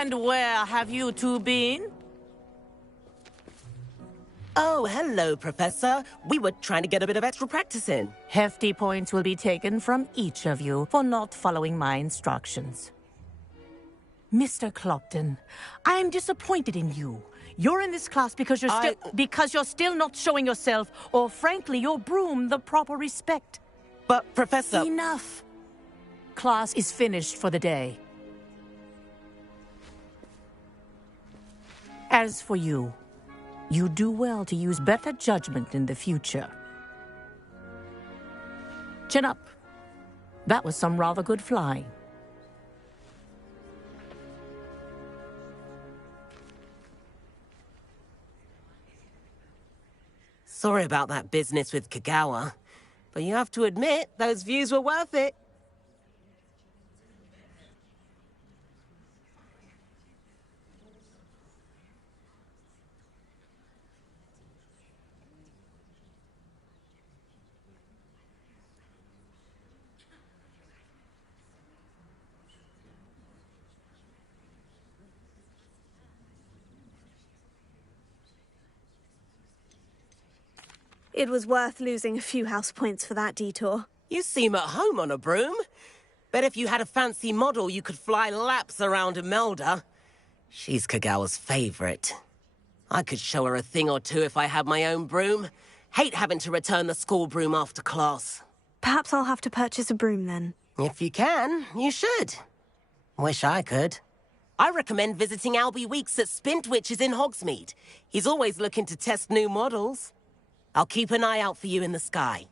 And where have you two been? Oh, hello, Professor. We were trying to get a bit of extra practice in. Hefty points will be taken from each of you for not following my instructions. Mr. Clopton, I am disappointed in you. You're in this class because you're still not showing yourself, or frankly, your broom, the proper respect. But, Professor... Enough. Class is finished for the day. As for you, you do well to use better judgment in the future. Chin up. That was some rather good flying. Sorry about that business with Kagawa, but you have to admit, those views were worth it. It was worth losing a few house points for that detour. You seem at home on a broom. Bet if you had a fancy model, you could fly laps around Imelda. She's Kagawa's favorite. I could show her a thing or two if I had my own broom. Hate having to return the school broom after class. Perhaps I'll have to purchase a broom then. If you can, you should. Wish I could. I recommend visiting Albie Weeks at Spintwitches in Hogsmeade. He's always looking to test new models. I'll keep an eye out for you in the sky.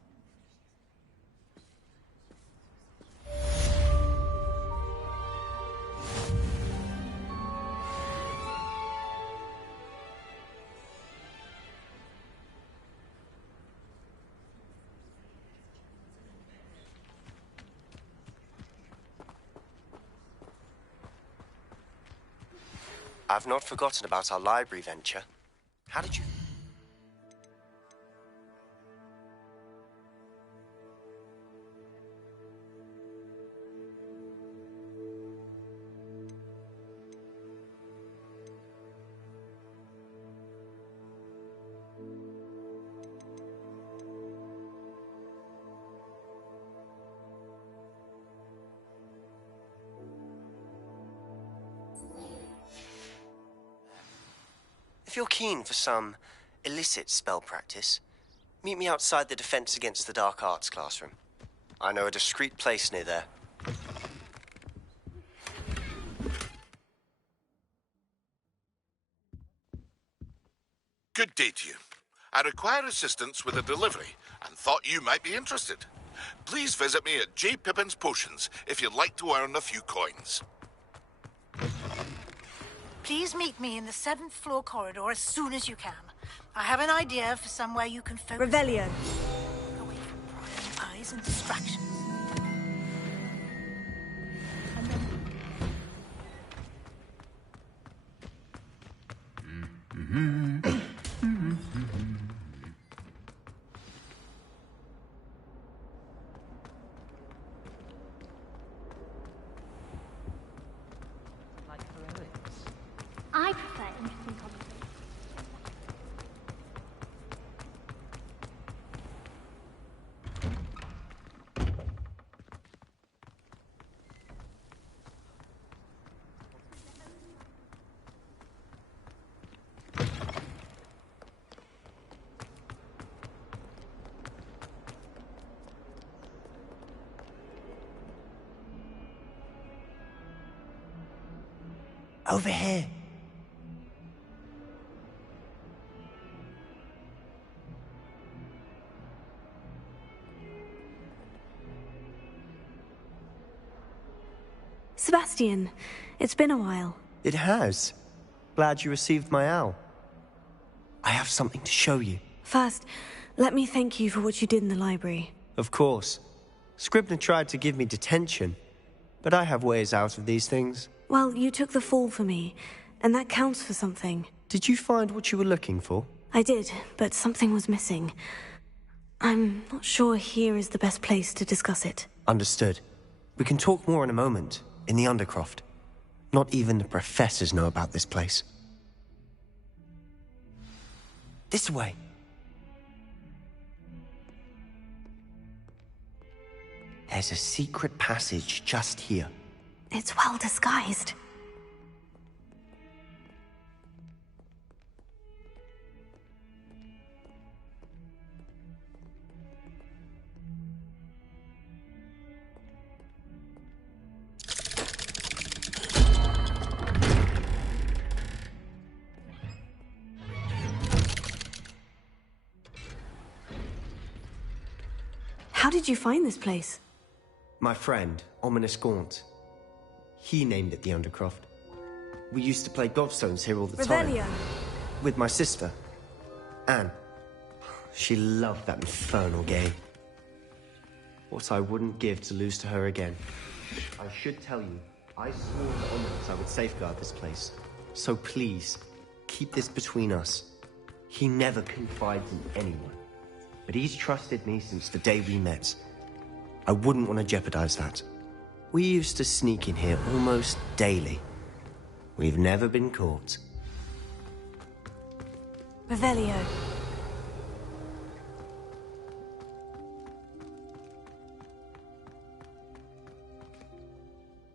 I've not forgotten about our library venture. How did you... If you're keen for some illicit spell practice, meet me outside the Defense Against the Dark Arts classroom. I know a discreet place near there. Good day to you. I require assistance with a delivery and thought you might be interested. Please visit me at J. Pippin's Potions if you'd like to earn a few coins. Please meet me in the 7th floor corridor as soon as you can. I have an idea for somewhere you can focus. Revelio. Away from prying eyes and distractions. I prefer interesting conversations. Over here. Sebastian, it's been a while. It has. Glad you received my owl. I have something to show you. First, let me thank you for what you did in the library. Of course. Scribner tried to give me detention, but I have ways out of these things. Well, you took the fall for me, and that counts for something. Did you find what you were looking for? I did, but something was missing. I'm not sure here is the best place to discuss it. Understood. We can talk more in a moment, in the Undercroft. Not even the professors know about this place. This way. There's a secret passage just here. It's well disguised. How did you find this place? My friend, Ominous Gaunt. He named it the Undercroft. We used to play gobstones here all the time. With my sister, Anne. She loved that infernal game. What I wouldn't give to lose to her again. I should tell you, I swore to Ominous I would safeguard this place. So please, keep this between us. He never confides in anyone. But he's trusted me since the day we met. I wouldn't want to jeopardize that. We used to sneak in here almost daily. We've never been caught. Revelio.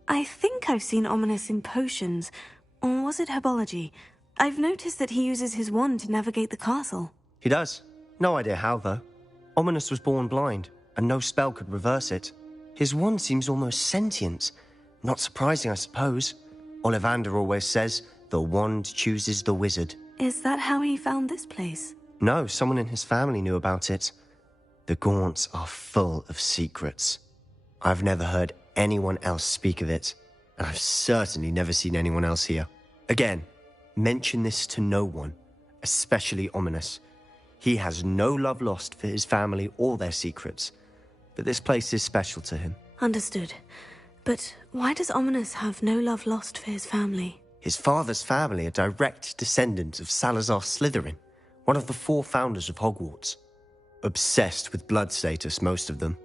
I think I've seen Ominous in potions. Or was it herbology? I've noticed that he uses his wand to navigate the castle. He does. No idea how, though. Ominous was born blind, and no spell could reverse it. His wand seems almost sentient. Not surprising, I suppose. Ollivander always says, the wand chooses the wizard. Is that how he found this place? No, someone in his family knew about it. The Gaunts are full of secrets. I've never heard anyone else speak of it, and I've certainly never seen anyone else here. Again, mention this to no one, especially Ominous. He has no love lost for his family or their secrets, but this place is special to him. Understood. But why does Ominous have no love lost for his family? His father's family are direct descendants of Salazar Slytherin, one of the 4 founders of Hogwarts. Obsessed with blood status, most of them.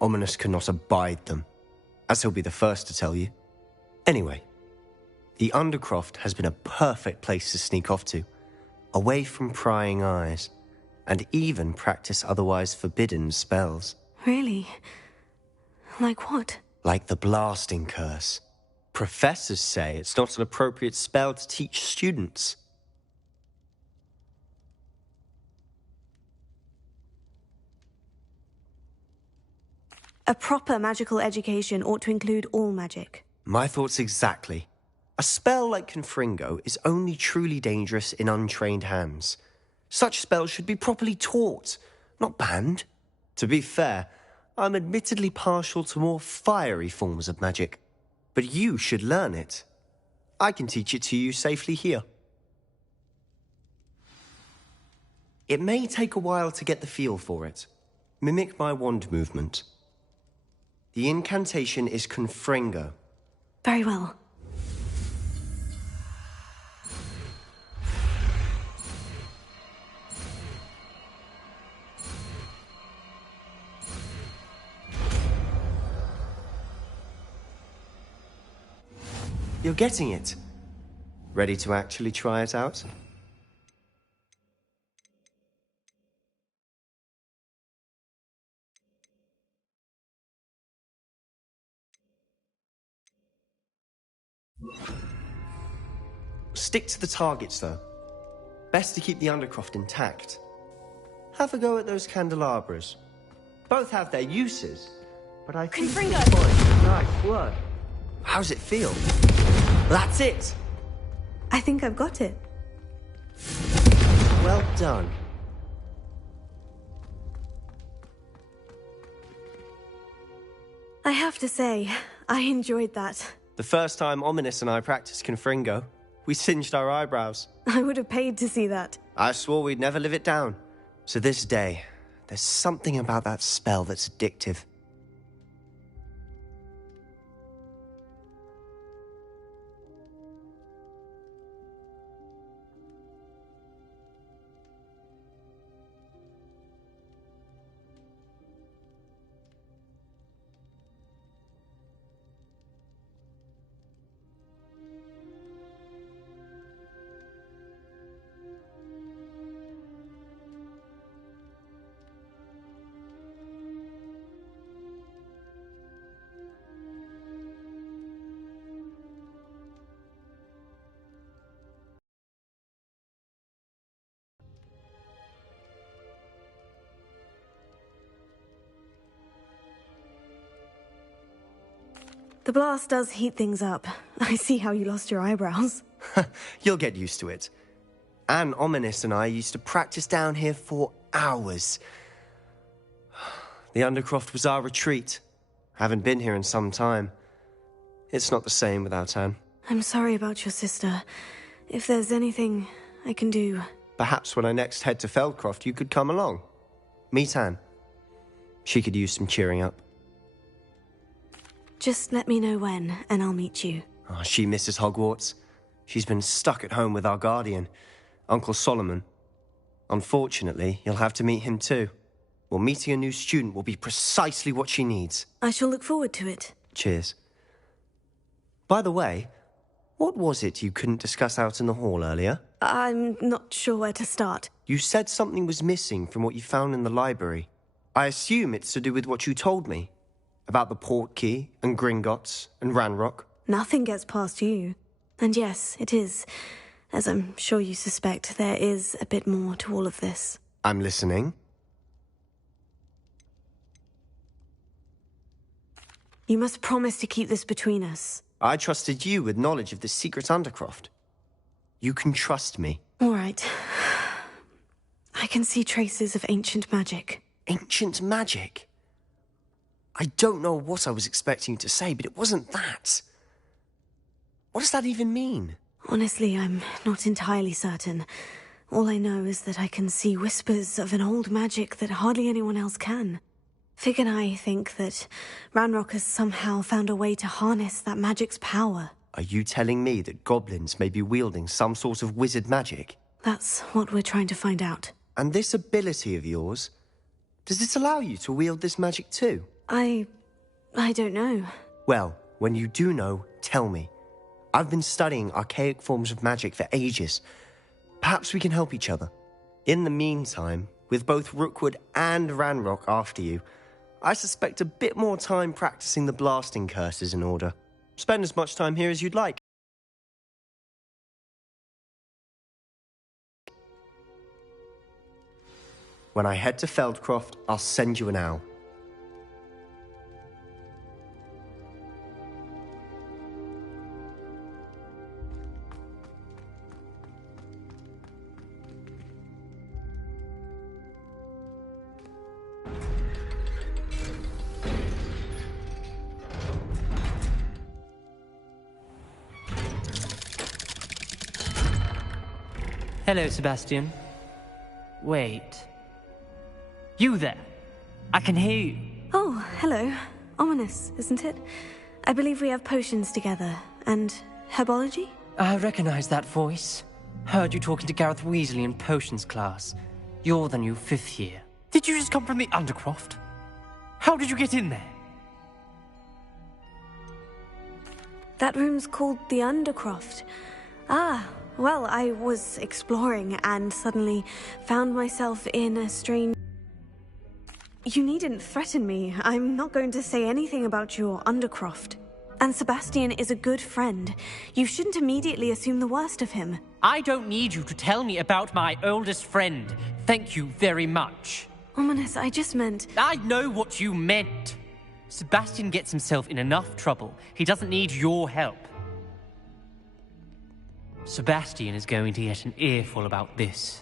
Ominous cannot abide them, as he'll be the first to tell you. Anyway, the Undercroft has been a perfect place to sneak off to, away from prying eyes, and even practice otherwise forbidden spells. Really? Like what? Like the blasting curse. Professors say it's not an appropriate spell to teach students. A proper magical education ought to include all magic. My thoughts exactly. A spell like Confringo is only truly dangerous in untrained hands. Such spells should be properly taught, not banned. To be fair, I'm admittedly partial to more fiery forms of magic. But you should learn it. I can teach it to you safely here. It may take a while to get the feel for it. Mimic my wand movement. The incantation is Confringo. Very well. You're getting it. Ready to actually try it out? Stick to the targets, though. Best to keep the Undercroft intact. Have a go at those candelabras. Both have their uses, but I think... Confringo! Nice work. How's it feel? That's it! I think I've got it. Well done. I have to say, I enjoyed that. The first time Ominous and I practiced Confringo, we singed our eyebrows. I would have paid to see that. I swore we'd never live it down. To this day, there's something about that spell that's addictive. The blast does heat things up. I see how you lost your eyebrows. You'll get used to it. Anne, Ominous and I used to practice down here for hours. The Undercroft was our retreat. Haven't been here in some time. It's not the same without Anne. I'm sorry about your sister. If there's anything I can do... Perhaps when I next head to Feldcroft, you could come along. Meet Anne. She could use some cheering up. Just let me know when, and I'll meet you. Oh, she misses Hogwarts. She's been stuck at home with our guardian, Uncle Solomon. Unfortunately, you'll have to meet him too. Well, meeting a new student will be precisely what she needs. I shall look forward to it. Cheers. By the way, what was it you couldn't discuss out in the hall earlier? I'm not sure where to start. You said something was missing from what you found in the library. I assume it's to do with what you told me. About the Portkey, and Gringotts, and Ranrock. Nothing gets past you. And yes, it is. As I'm sure you suspect, there is a bit more to all of this. I'm listening. You must promise to keep this between us. I trusted you with knowledge of the secret Undercroft. You can trust me. All right. I can see traces of ancient magic. Ancient magic? I don't know what I was expecting you to say, but it wasn't that. What does that even mean? Honestly, I'm not entirely certain. All I know is that I can see whispers of an old magic that hardly anyone else can. Fig and I think that Ranrock has somehow found a way to harness that magic's power. Are you telling me that goblins may be wielding some sort of wizard magic? That's what we're trying to find out. And this ability of yours, does it allow you to wield this magic too? I don't know. Well, when you do know, tell me. I've been studying archaic forms of magic for ages. Perhaps we can help each other. In the meantime, with both Rookwood and Ranrock after you, I suspect a bit more time practicing the blasting curse is in order. Spend as much time here as you'd like. When I head to Feldcroft, I'll send you an owl. Hello, Sebastian. Wait. You there? I can hear you. Oh, hello. Ominous, isn't it? I believe we have potions together. And herbology? I recognize that voice. Heard you talking to Gareth Weasley in potions class. You're the new 5th year. Did you just come from the Undercroft? How did you get in there? That room's called the Undercroft. Ah, well, I was exploring and suddenly found myself in a strange... You needn't threaten me. I'm not going to say anything about your Undercroft. And Sebastian is a good friend. You shouldn't immediately assume the worst of him. I don't need you to tell me about my oldest friend. Thank you very much. Ominous, I just meant... I know what you meant. Sebastian gets himself in enough trouble. He doesn't need your help. Sebastian is going to get an earful about this.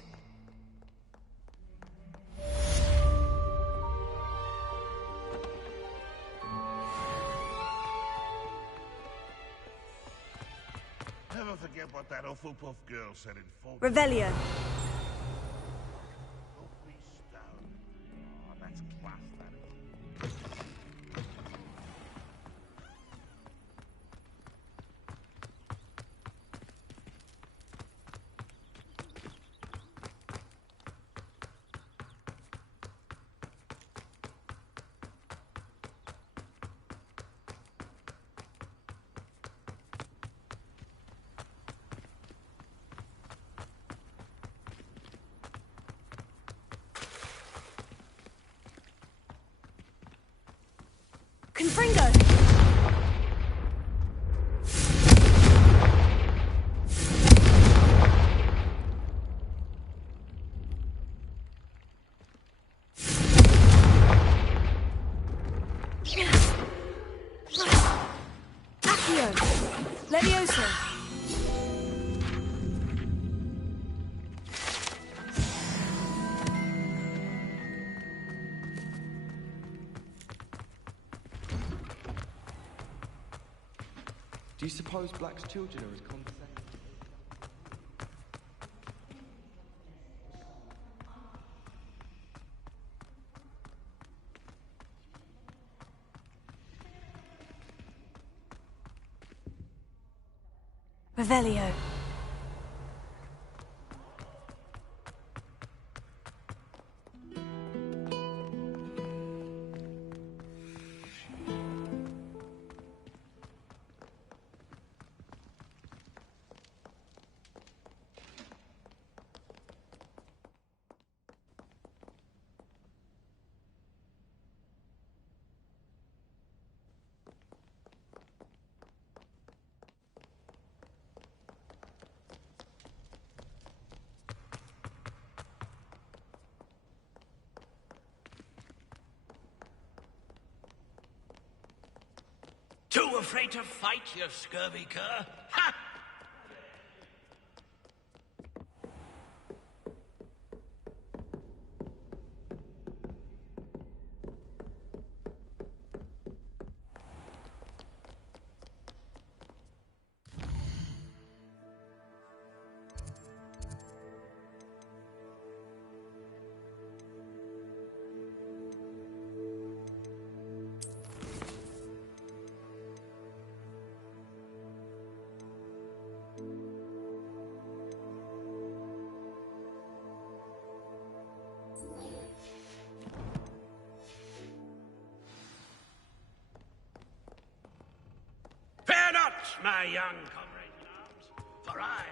Never forget what that Hufflepuff girl said in full. Revelio. Oh, that's class, that is. Confringo! you suppose Black's children are as condescending? Revelio. Too afraid to fight, you scurvy cur? Ha! Fear not, my young comrade-in-arms, for I...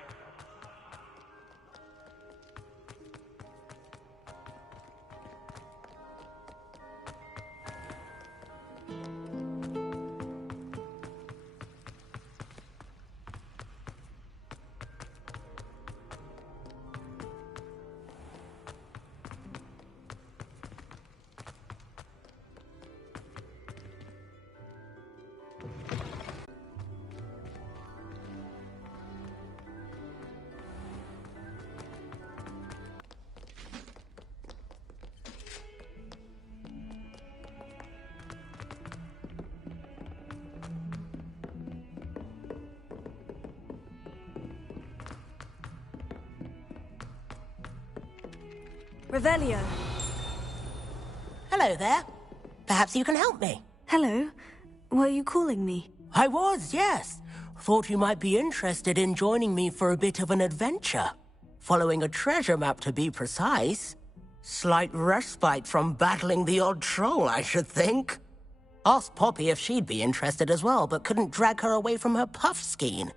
Revelio. Hello there. Perhaps you can help me. Hello. Were you calling me? I was, yes. Thought you might be interested in joining me for a bit of an adventure. Following a treasure map, to be precise. Slight respite from battling the odd troll, I should think. Asked Poppy if she'd be interested as well, but couldn't drag her away from her puff skein.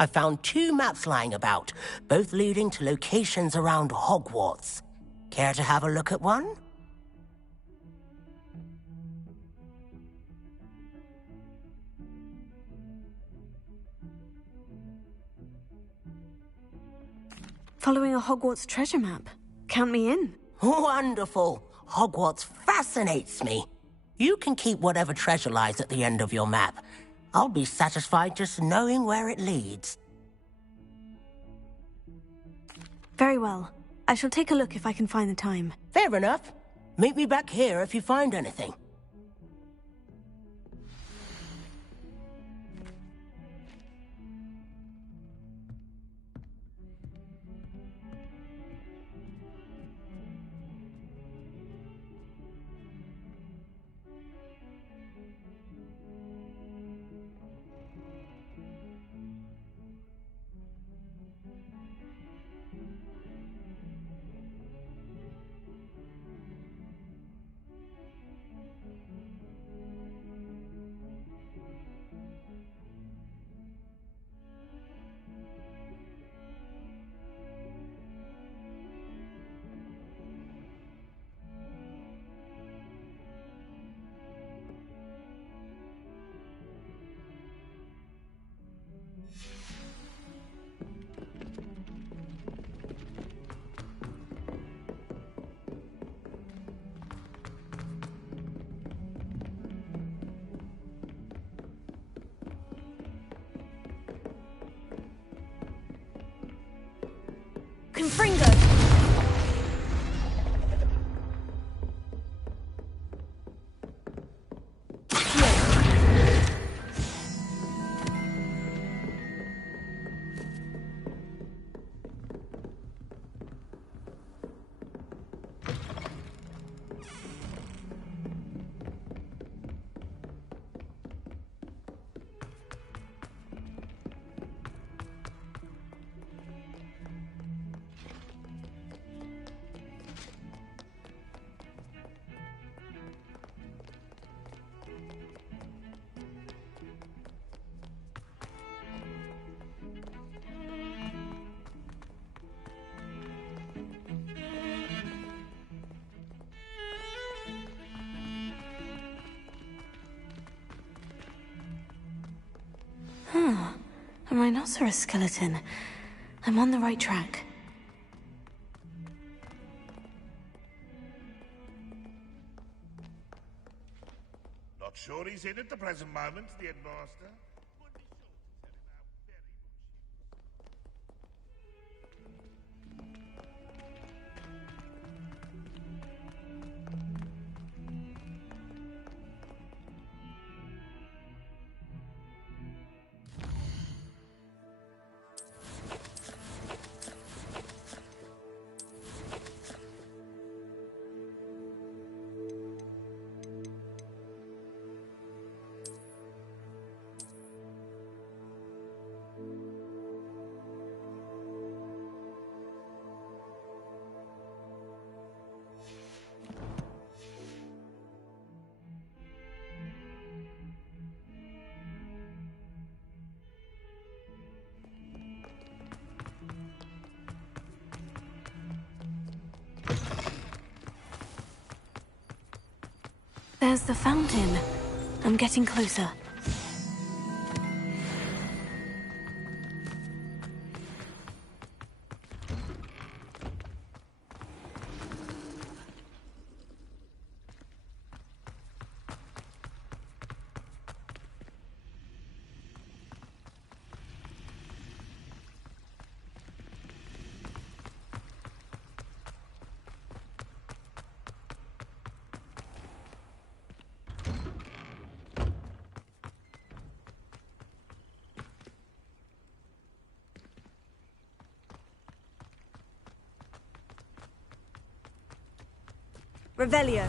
I found 2 maps lying about, both leading to locations around Hogwarts. Care to have a look at one? Following a Hogwarts treasure map. Count me in. Wonderful. Hogwarts fascinates me. You can keep whatever treasure lies at the end of your map. I'll be satisfied just knowing where it leads. Very well. I shall take a look if I can find the time. Fair enough. Meet me back here if you find anything. Confringo! rhinoceros skeleton. I'm on the right track. Not sure he's in at the present moment, the headmaster. There's the fountain. I'm getting closer. Revelio.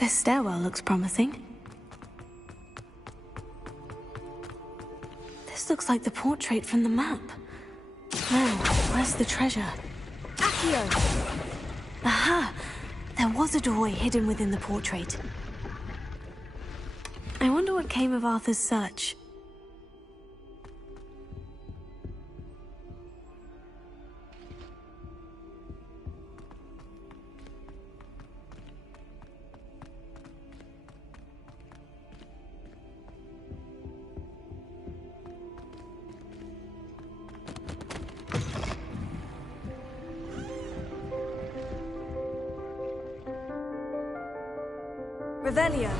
This stairwell looks promising. This looks like the portrait from the map. Now, where's the treasure? Accio! Aha! There was a doorway hidden within the portrait. I wonder what came of Arthur's search. Revelio.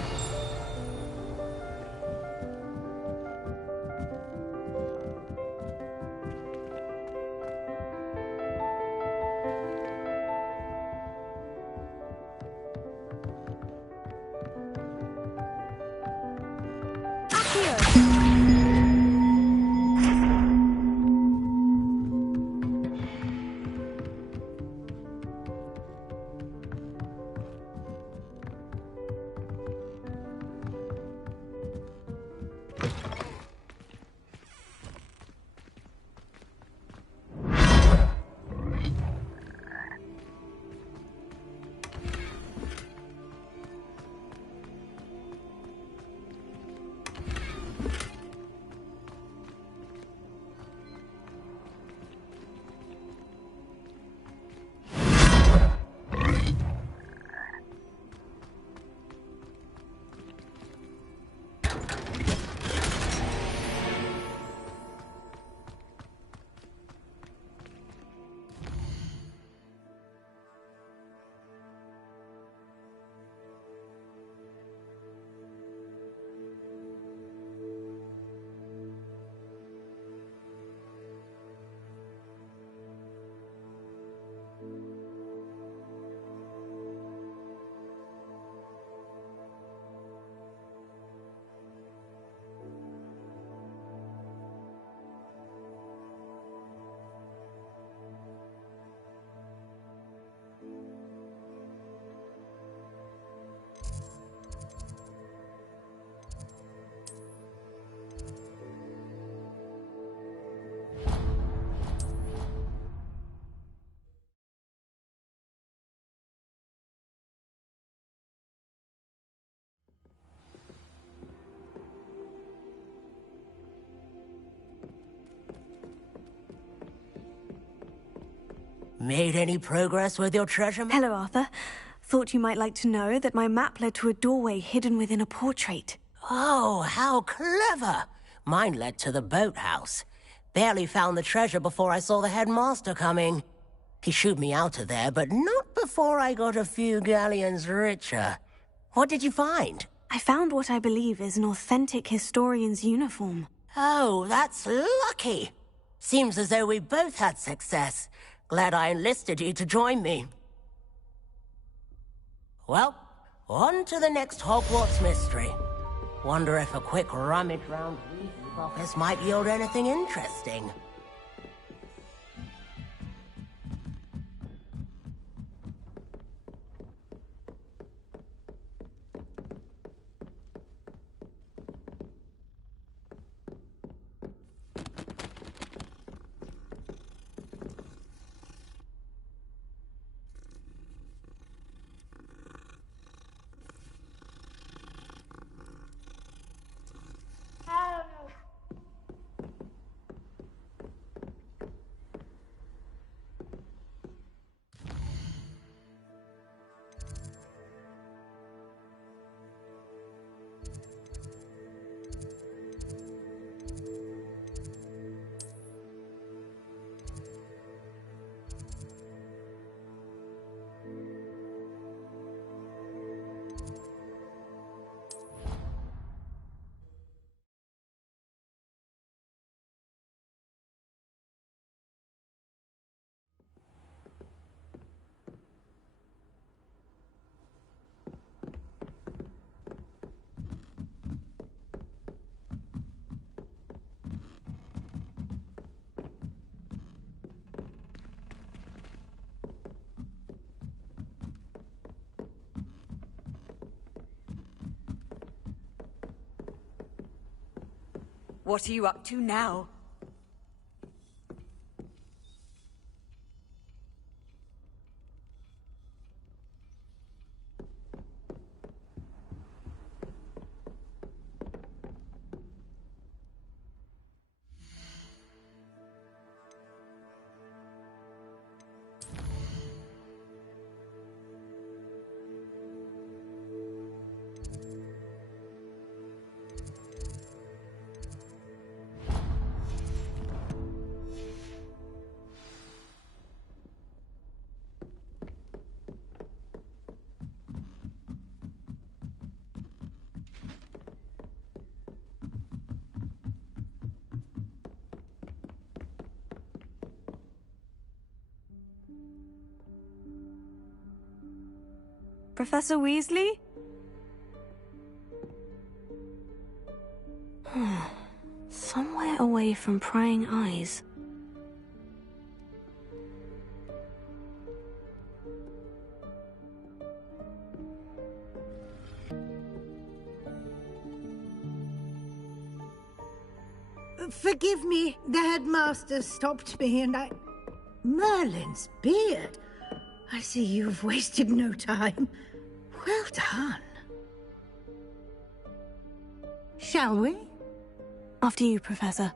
Made any progress with your treasure map? Hello, Arthur. Thought you might like to know that my map led to a doorway hidden within a portrait. Oh, how clever! Mine led to the boathouse. Barely found the treasure before I saw the headmaster coming. He shooed me out of there, but not before I got a few galleons richer. What did you find? I found what I believe is an authentic historian's uniform. Oh, that's lucky. Seems as though we both had success. Glad I enlisted you to join me. Well, on to the next Hogwarts mystery. Wonder if a quick rummage round Weasley's office might yield anything interesting. What are you up to now? Professor Weasley? Somewhere away from prying eyes. Forgive me, the headmaster stopped me and I... Merlin's beard. I see you've wasted no time. Well done. Shall we? After you, Professor.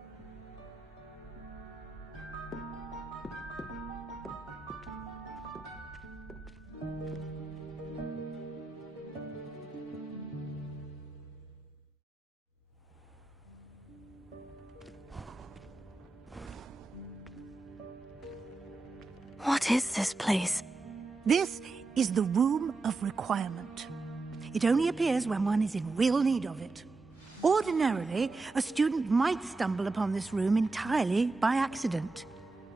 What is this place? This is the Room of Requirement. It only appears when one is in real need of it. Ordinarily, a student might stumble upon this room entirely by accident.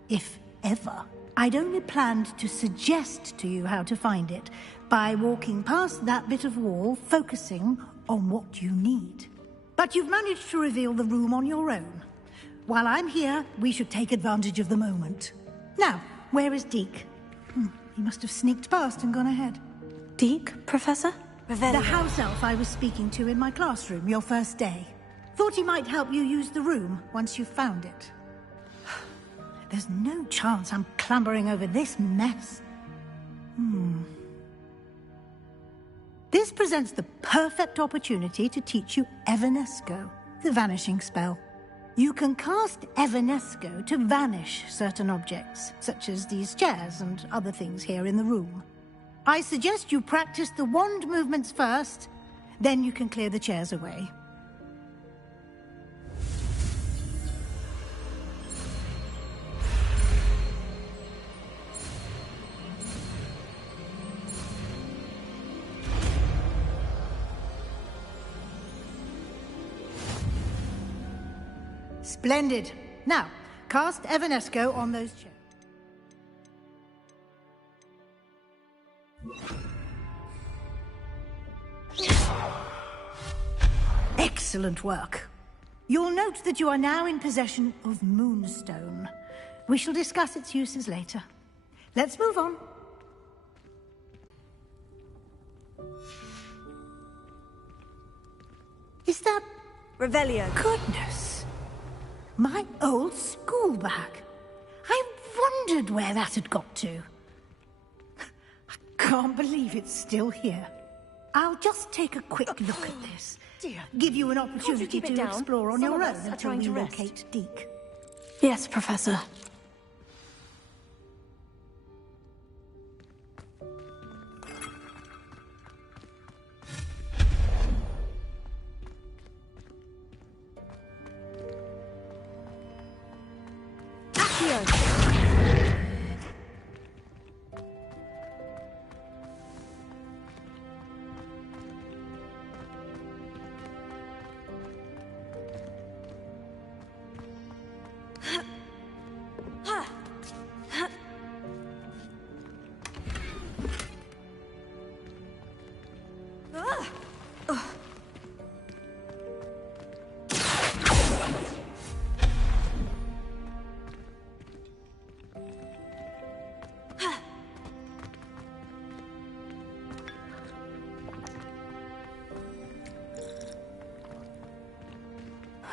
If ever. I'd only planned to suggest to you how to find it by walking past that bit of wall, focusing on what you need. But you've managed to reveal the room on your own. While I'm here, we should take advantage of the moment. Now, where is Deke? He must have sneaked past and gone ahead. Deke, Professor? The house elf I was speaking to in my classroom your first day. Thought he might help you use the room once you've found it. There's no chance I'm clambering over this mess. This presents the perfect opportunity to teach you Evanesco, the vanishing spell. You can cast Evanesco to vanish certain objects, such as these chairs and other things here in the room. I suggest you practice the wand movements first, then you can clear the chairs away. Splendid. Now, cast Evanesco on those chairs. Excellent work. You'll note that you are now in possession of Moonstone. We shall discuss its uses later. Let's move on. Is that... Revelio. Goodness. My old school bag. I wondered where that had got to. I can't believe it's still here. I'll just take a quick look at this. Dear. Give you an opportunity to down? explore on Some your of own us are until trying we to rest. locate Deke. Yes, Professor.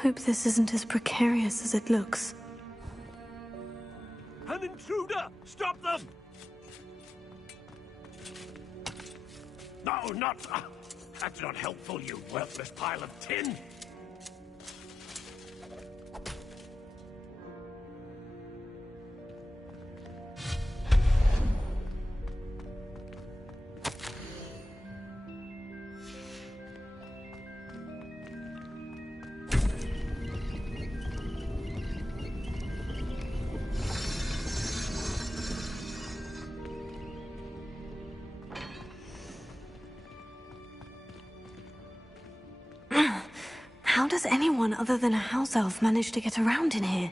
Hope this isn't as precarious as it looks. An intruder! Stop them! No, not... That's not helpful, you worthless pile of tin! How does anyone other than a house elf manage to get around in here?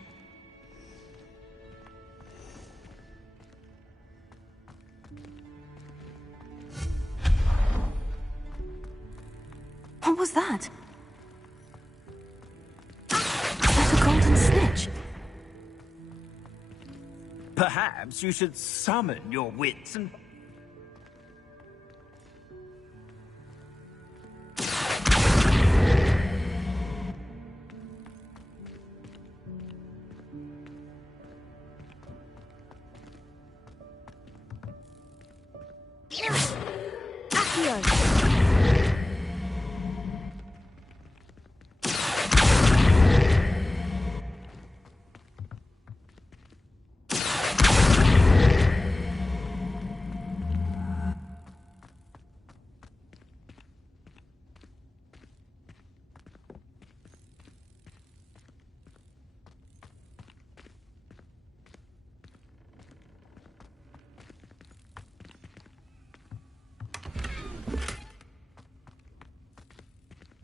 Perhaps you should summon your wits and...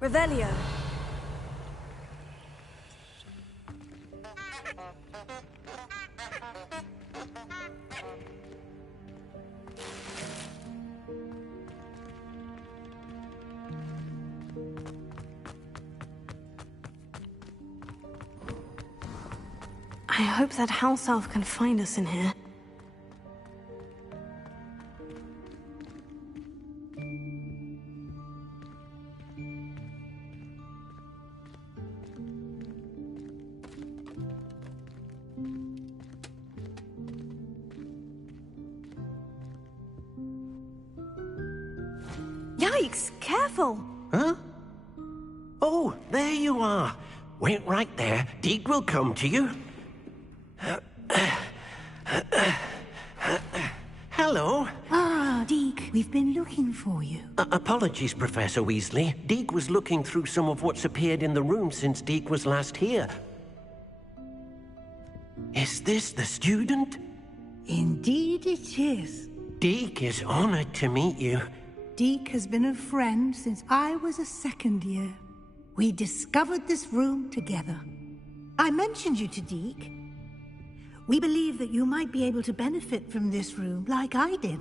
Revelio. I hope that house elf can find us in here. Yikes! Careful! Huh? Oh, there you are. Wait right there. Deke will come to you. Hello. Ah, Deke, we've been looking for you. Apologies, Professor Weasley. Deke was looking through some of what's appeared in the room since Deke was last here. Is this the student? Indeed it is. Deke is honored to meet you. Deke has been a friend since I was a second year. We discovered this room together. I mentioned you to Deke. We believe that you might be able to benefit from this room like I did.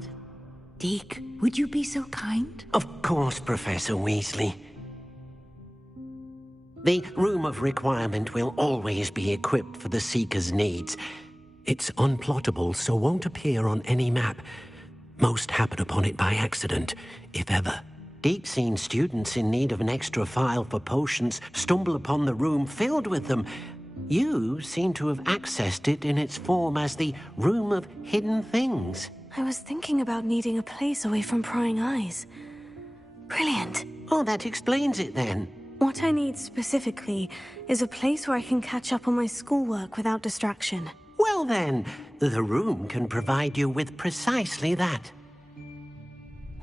Deke, would you be so kind? Of course, Professor Weasley. The Room of Requirement will always be equipped for the Seeker's needs. It's unplottable, so won't appear on any map. Most happen upon it by accident, if ever. Deke's seen students in need of an extra file for potions stumble upon the room filled with them. You seem to have accessed it in its form as the Room of Hidden Things. I was thinking about needing a place away from prying eyes. Brilliant. Oh, that explains it then. What I need specifically is a place where I can catch up on my schoolwork without distraction. Well then, the room can provide you with precisely that.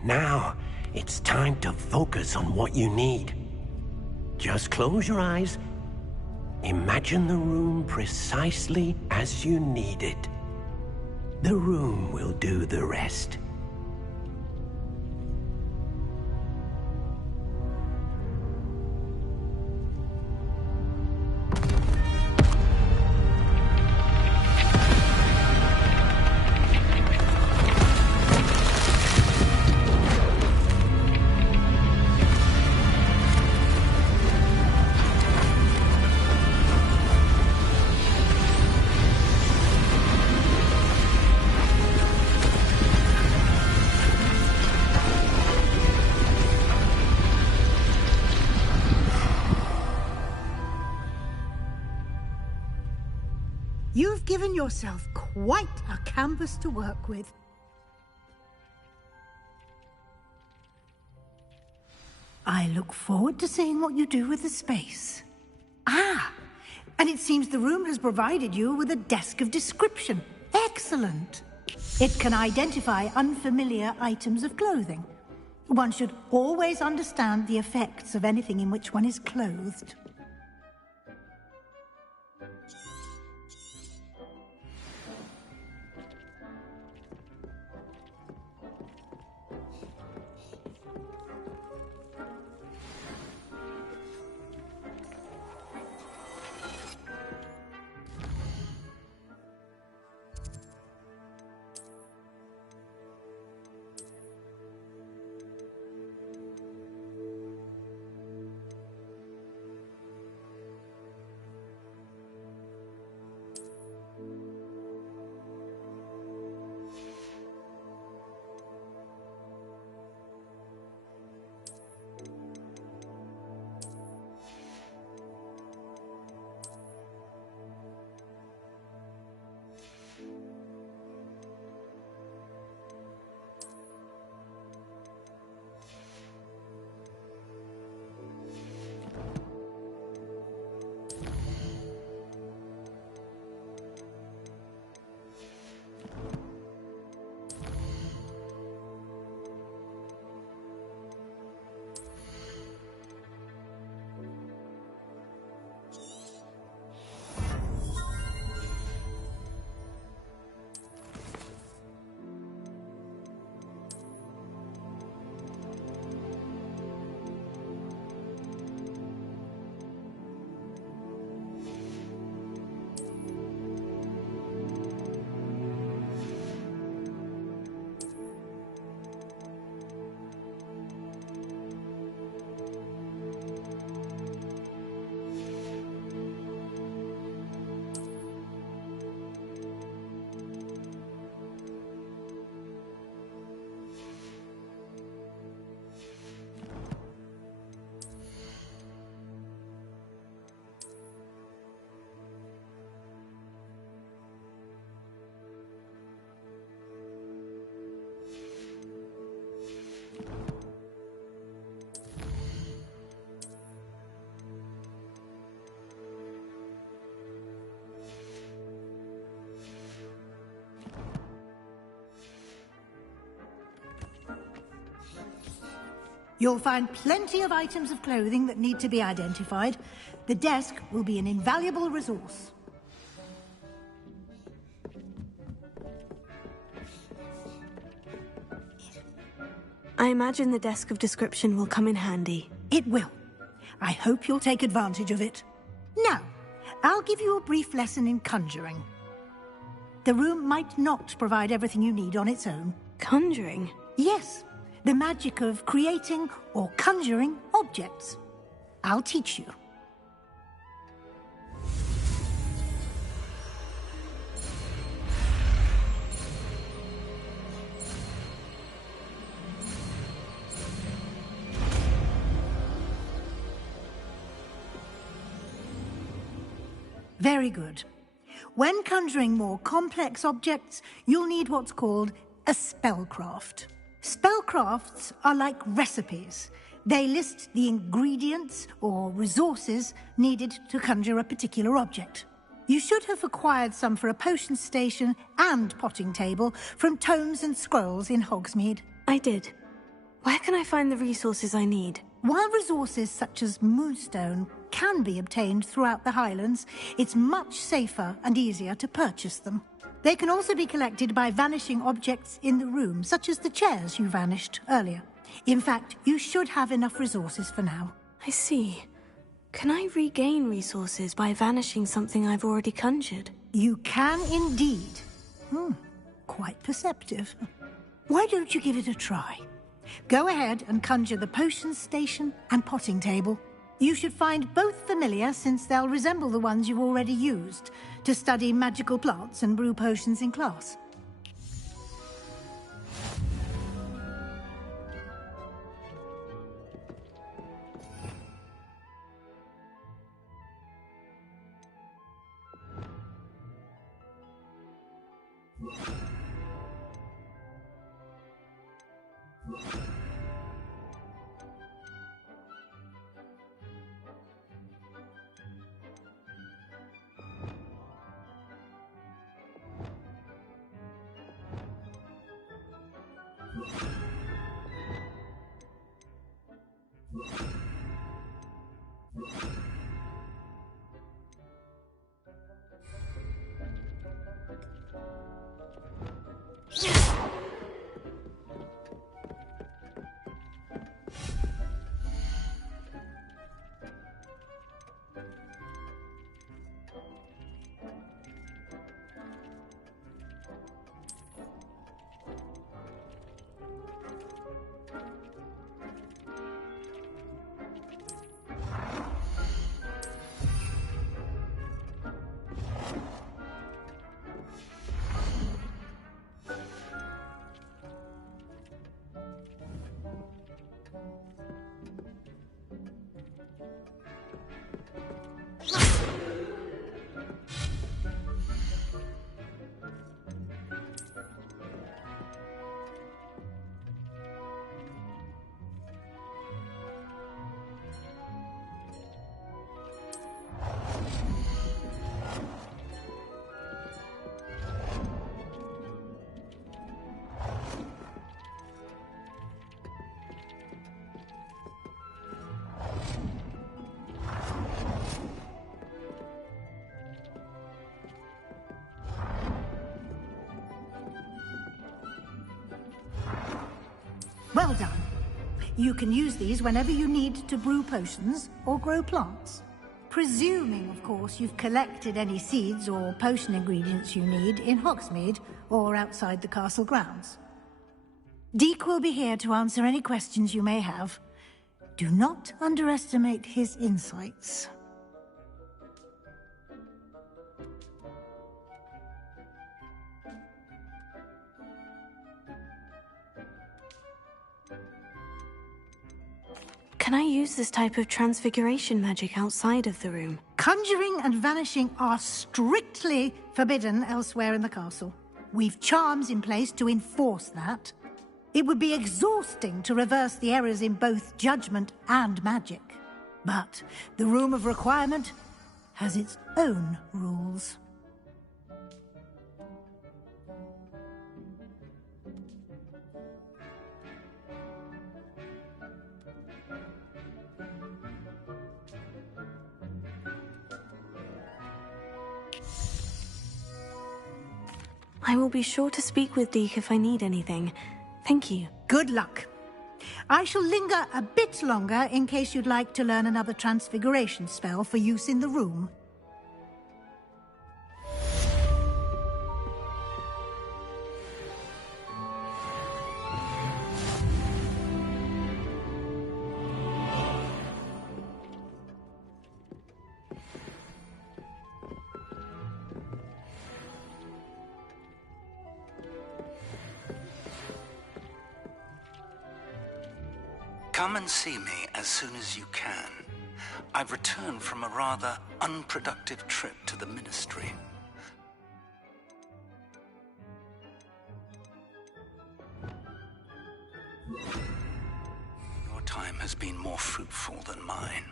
Now, it's time to focus on what you need. Just close your eyes. Imagine the room precisely as you need it. The room will do the rest. You've given yourself quite a canvas to work with. I look forward to seeing what you do with the space. Ah, and it seems the room has provided you with a desk of description. Excellent. It can identify unfamiliar items of clothing. One should always understand the effects of anything in which one is clothed. You'll find plenty of items of clothing that need to be identified. The desk will be an invaluable resource. I imagine the desk of description will come in handy. It will. I hope you'll take advantage of it. Now, I'll give you a brief lesson in conjuring. The room might not provide everything you need on its own. Conjuring? Yes, the magic of creating or conjuring objects. I'll teach you. Very good. When conjuring more complex objects, you'll need what's called a spellcraft. Spellcrafts are like recipes. They list the ingredients or resources needed to conjure a particular object. You should have acquired some for a potion station and potting table from tomes and scrolls in Hogsmeade. I did. Where can I find the resources I need? While resources such as moonstone can be obtained throughout the Highlands, it's much safer and easier to purchase them. They can also be collected by vanishing objects in the room, such as the chairs you vanished earlier. In fact, you should have enough resources for now. I see. Can I regain resources by vanishing something I've already conjured? You can indeed. Quite perceptive. Why don't you give it a try? Go ahead and conjure the potion station and potting table. You should find both familiar, since they'll resemble the ones you've already used to study magical plants and brew potions in class. Well done. You can use these whenever you need to brew potions or grow plants. Presuming, of course, you've collected any seeds or potion ingredients you need in Hogsmeade or outside the castle grounds. Deek will be here to answer any questions you may have. Do not underestimate his insights. Can I use this type of transfiguration magic outside of the room? Conjuring and vanishing are strictly forbidden elsewhere in the castle. We've charms in place to enforce that. It would be exhausting to reverse the errors in both judgment and magic. But the Room of Requirement has its own rules. I will be sure to speak with Deke if I need anything. Thank you. Good luck. I shall linger a bit longer in case you'd like to learn another transfiguration spell for use in the room. Come and see me as soon as you can. I've returned from a rather unproductive trip to the Ministry. Your time has been more fruitful than mine.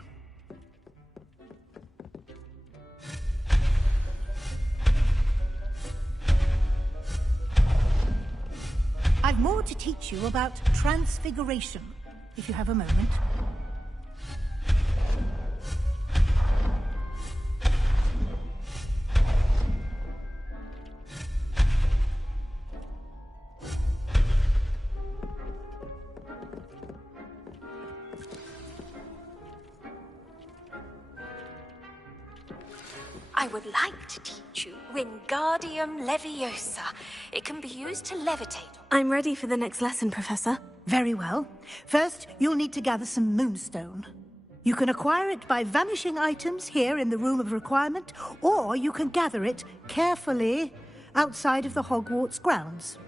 I've more to teach you about transfiguration, if you have a moment. I would like to teach you Wingardium Leviosa. It can be used to levitate. I'm ready for the next lesson, Professor. Very well. First, you'll need to gather some moonstone. You can acquire it by vanishing items here in the Room of Requirement, or you can gather it carefully outside of the Hogwarts grounds.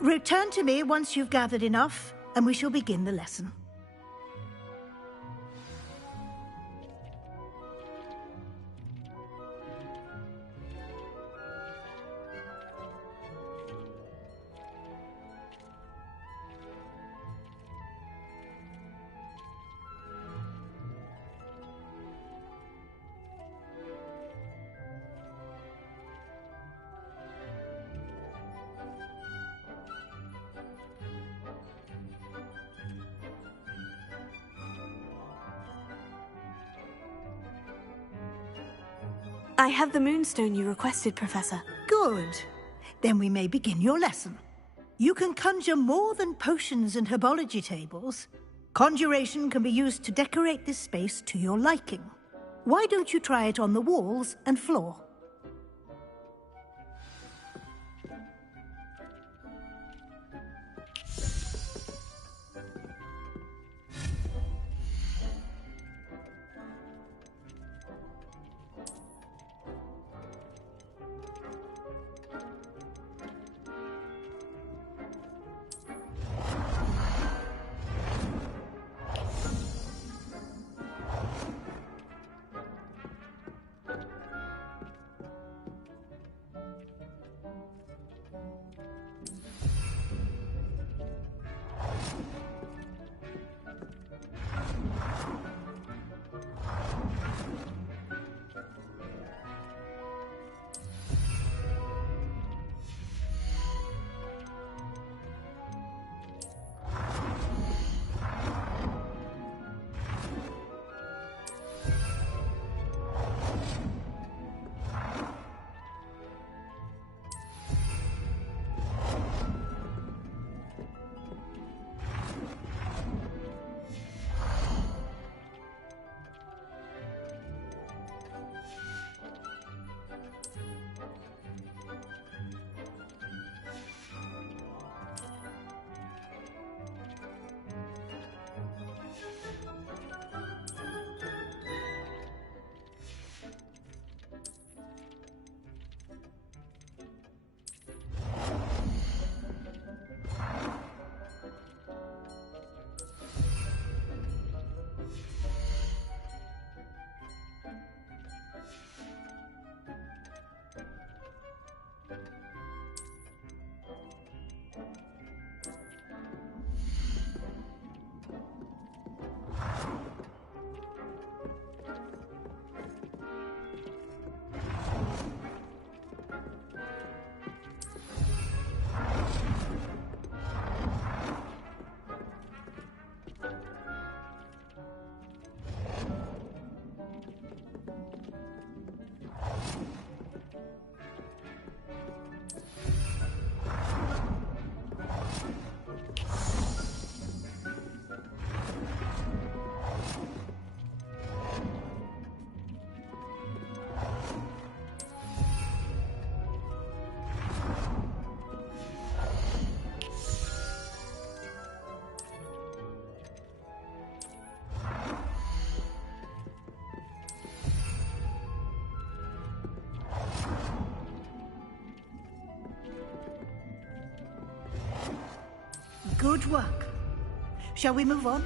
Return to me once you've gathered enough, and we shall begin the lesson. I have the moonstone you requested, Professor. Good. Then we may begin your lesson. You can conjure more than potions and herbology tables. Conjuration can be used to decorate this space to your liking. Why don't you try it on the walls and floor? Good work. Shall we move on?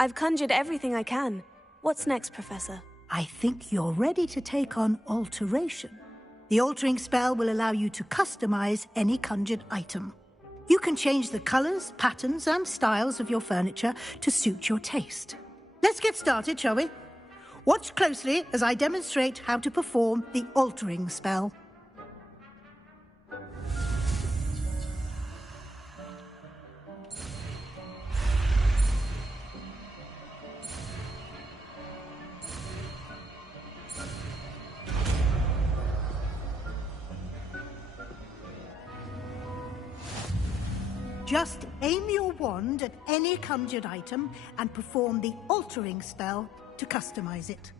I've conjured everything I can. What's next, Professor? I think you're ready to take on alteration. The altering spell will allow you to customize any conjured item. You can change the colors, patterns, and styles of your furniture to suit your taste. Let's get started, shall we? Watch closely as I demonstrate how to perform the altering spell. Just aim your wand at any conjured item and perform the altering spell to customize it.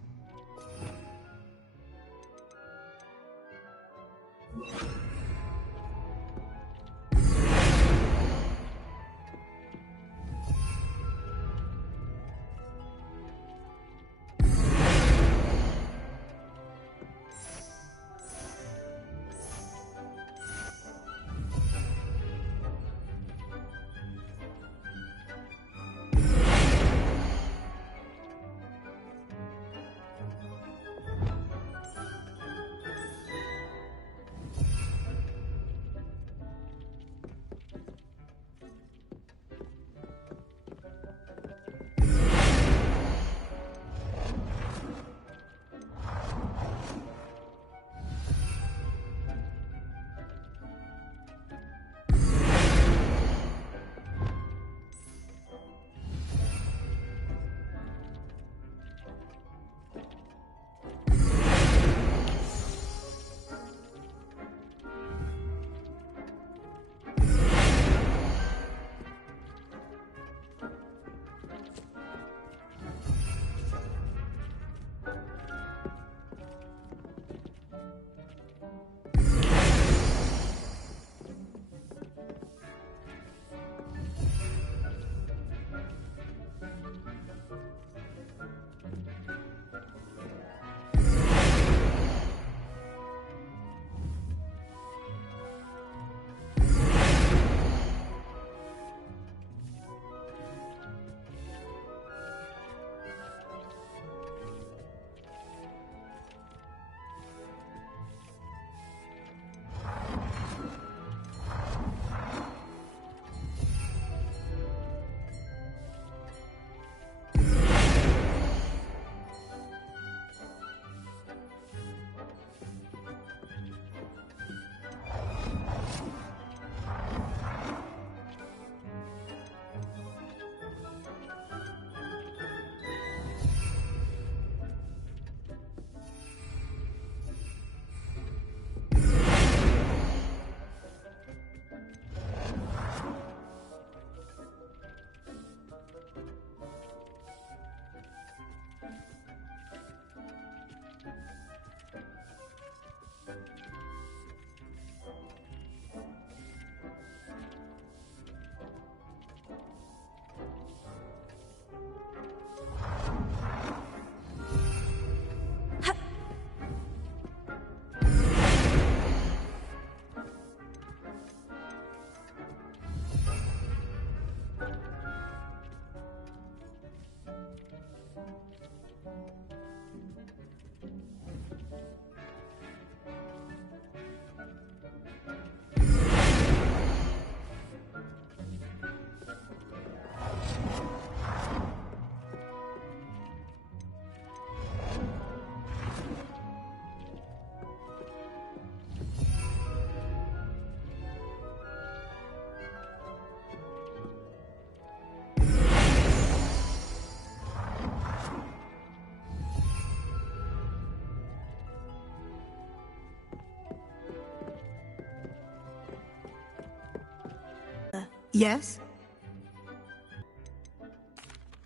Yes?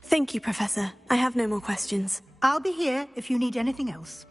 Thank you, Professor. I have no more questions. I'll be here if you need anything else.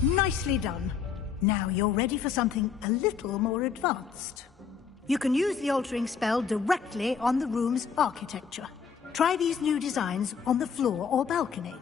Nicely done. Now you're ready for something a little more advanced. You can use the altering spell directly on the room's architecture. Try these new designs on the floor or balcony.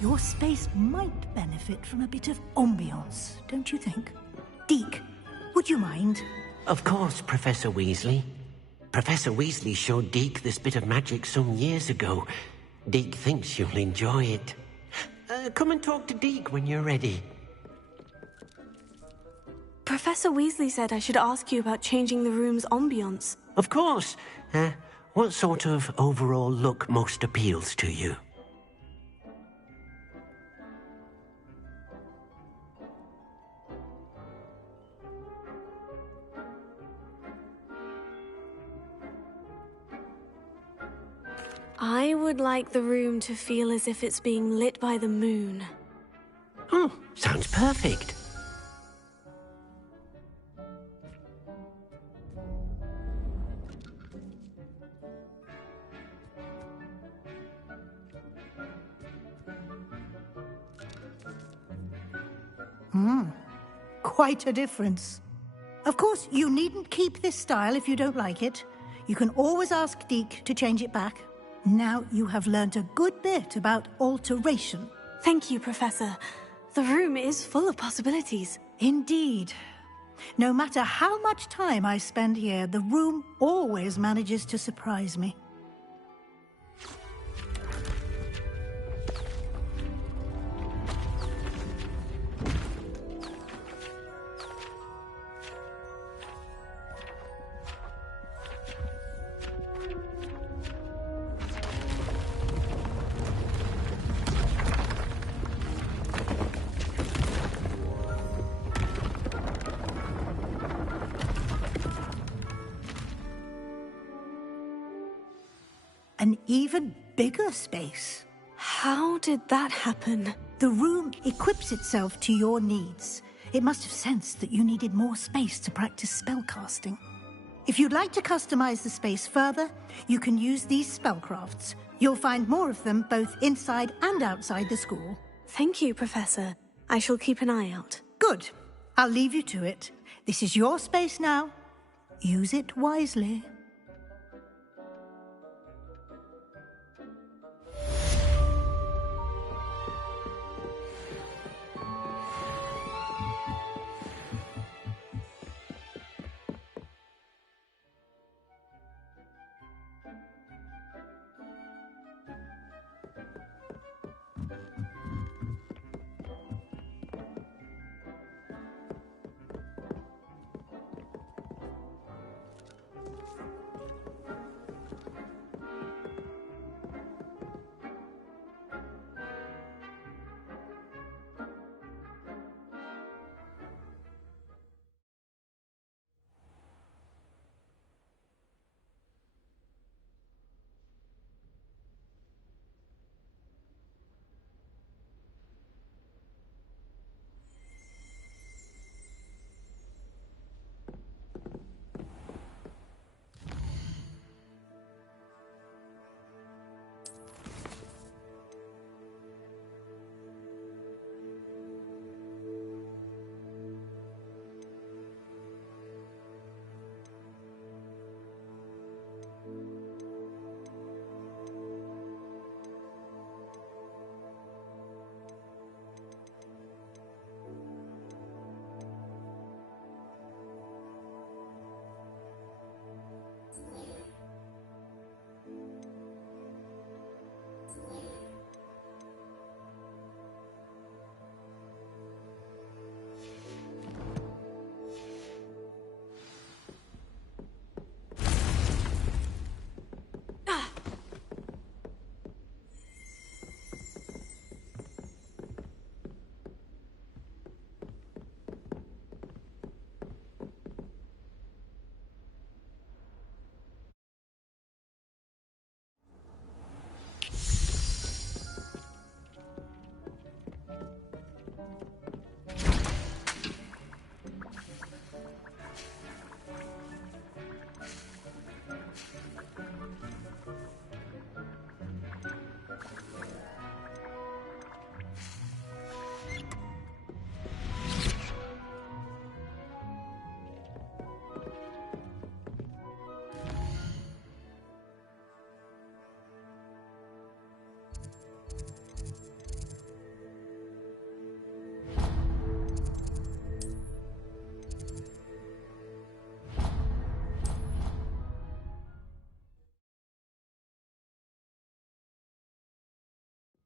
Your space might benefit from a bit of ambiance, don't you think? Deke, would you mind? Of course, Professor Weasley. Professor Weasley showed Deke this bit of magic some years ago. Deke thinks you'll enjoy it. Come and talk to Deke when you're ready. Professor Weasley said I should ask you about changing the room's ambiance. Of course. What sort of overall look most appeals to you? I would like the room to feel as if it's being lit by the moon. Oh, sounds perfect. Quite a difference. Of course, you needn't keep this style if you don't like it. You can always ask Deke to change it back. Now you have learnt a good bit about alteration. Thank you, Professor. The room is full of possibilities. Indeed. No matter how much time I spend here, the room always manages to surprise me. an even bigger space. How did that happen? The room equips itself to your needs. It must have sensed that you needed more space to practice spellcasting. If you'd like to customize the space further, you can use these spellcrafts. You'll find more of them both inside and outside the school. Thank you, Professor. I shall keep an eye out. Good. I'll leave you to it. This is your space now. Use it wisely.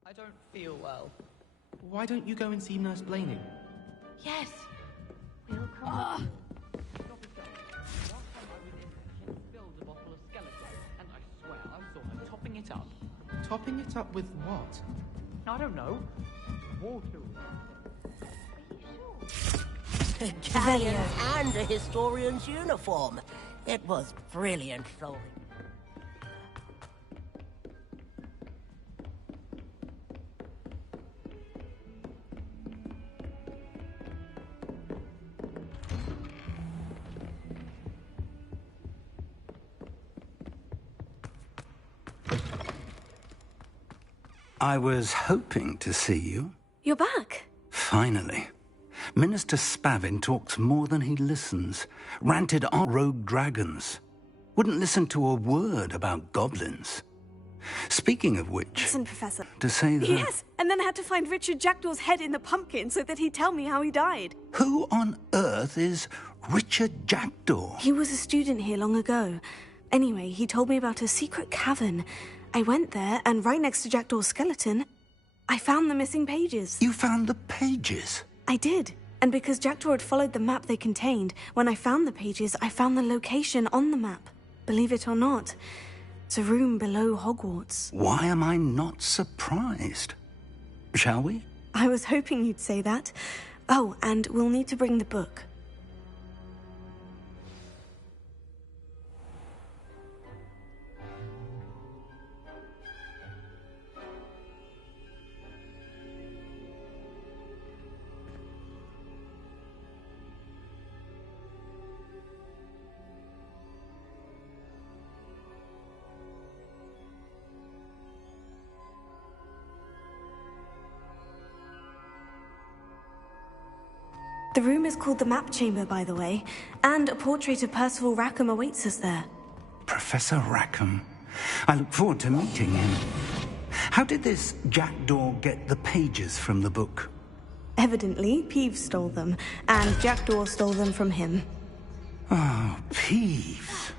I don't feel well. Why don't you go and see Nurse Blaney? Yes. We'll come. Filled a bottle of skeleton, and I swear I saw her topping it up. Topping it up with what? I don't know. Water. Galleon and a historian's uniform. It was brilliant showing. I was hoping to see you. You're back. Finally. Minister Spavin talks more than he listens. Ranted on rogue dragons. Wouldn't listen to a word about goblins. Speaking of which... Listen, Professor. To say that... Yes, and then I had to find Richard Jackdaw's head in the pumpkin so that he'd tell me how he died. Who on earth is Richard Jackdaw? He was a student here long ago. Anyway, he told me about a secret cavern. I went there, and right next to Jackdaw's skeleton, I found the missing pages. You found the pages? I did. And because Jackdaw had followed the map they contained, when I found the pages, I found the location on the map. Believe it or not, it's a room below Hogwarts. Why am I not surprised? Shall we? I was hoping you'd say that. Oh, and we'll need to bring the book. The room is called the Map Chamber, by the way, and a portrait of Percival Rackham awaits us there. Professor Rackham. I look forward to meeting him. How did this jackdaw get the pages from the book? Evidently, Peeves stole them, and Jackdaw stole them from him. Oh, Peeves.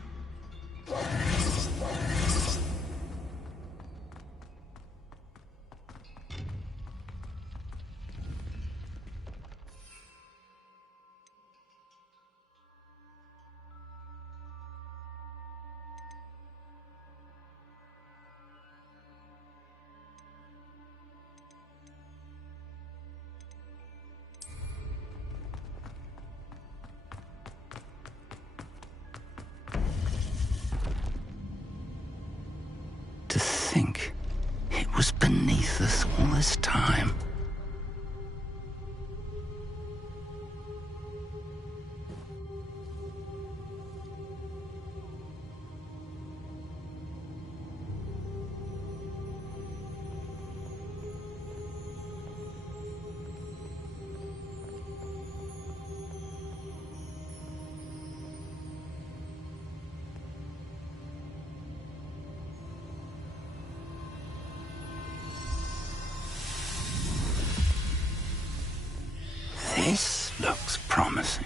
To think it was beneath us all this time. This looks promising.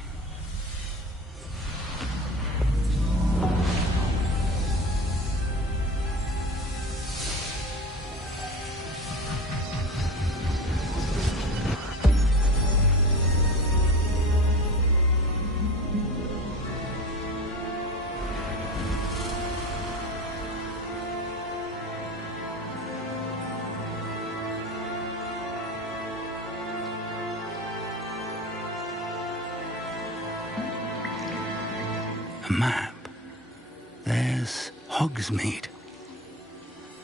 A map. There's Hogsmeade.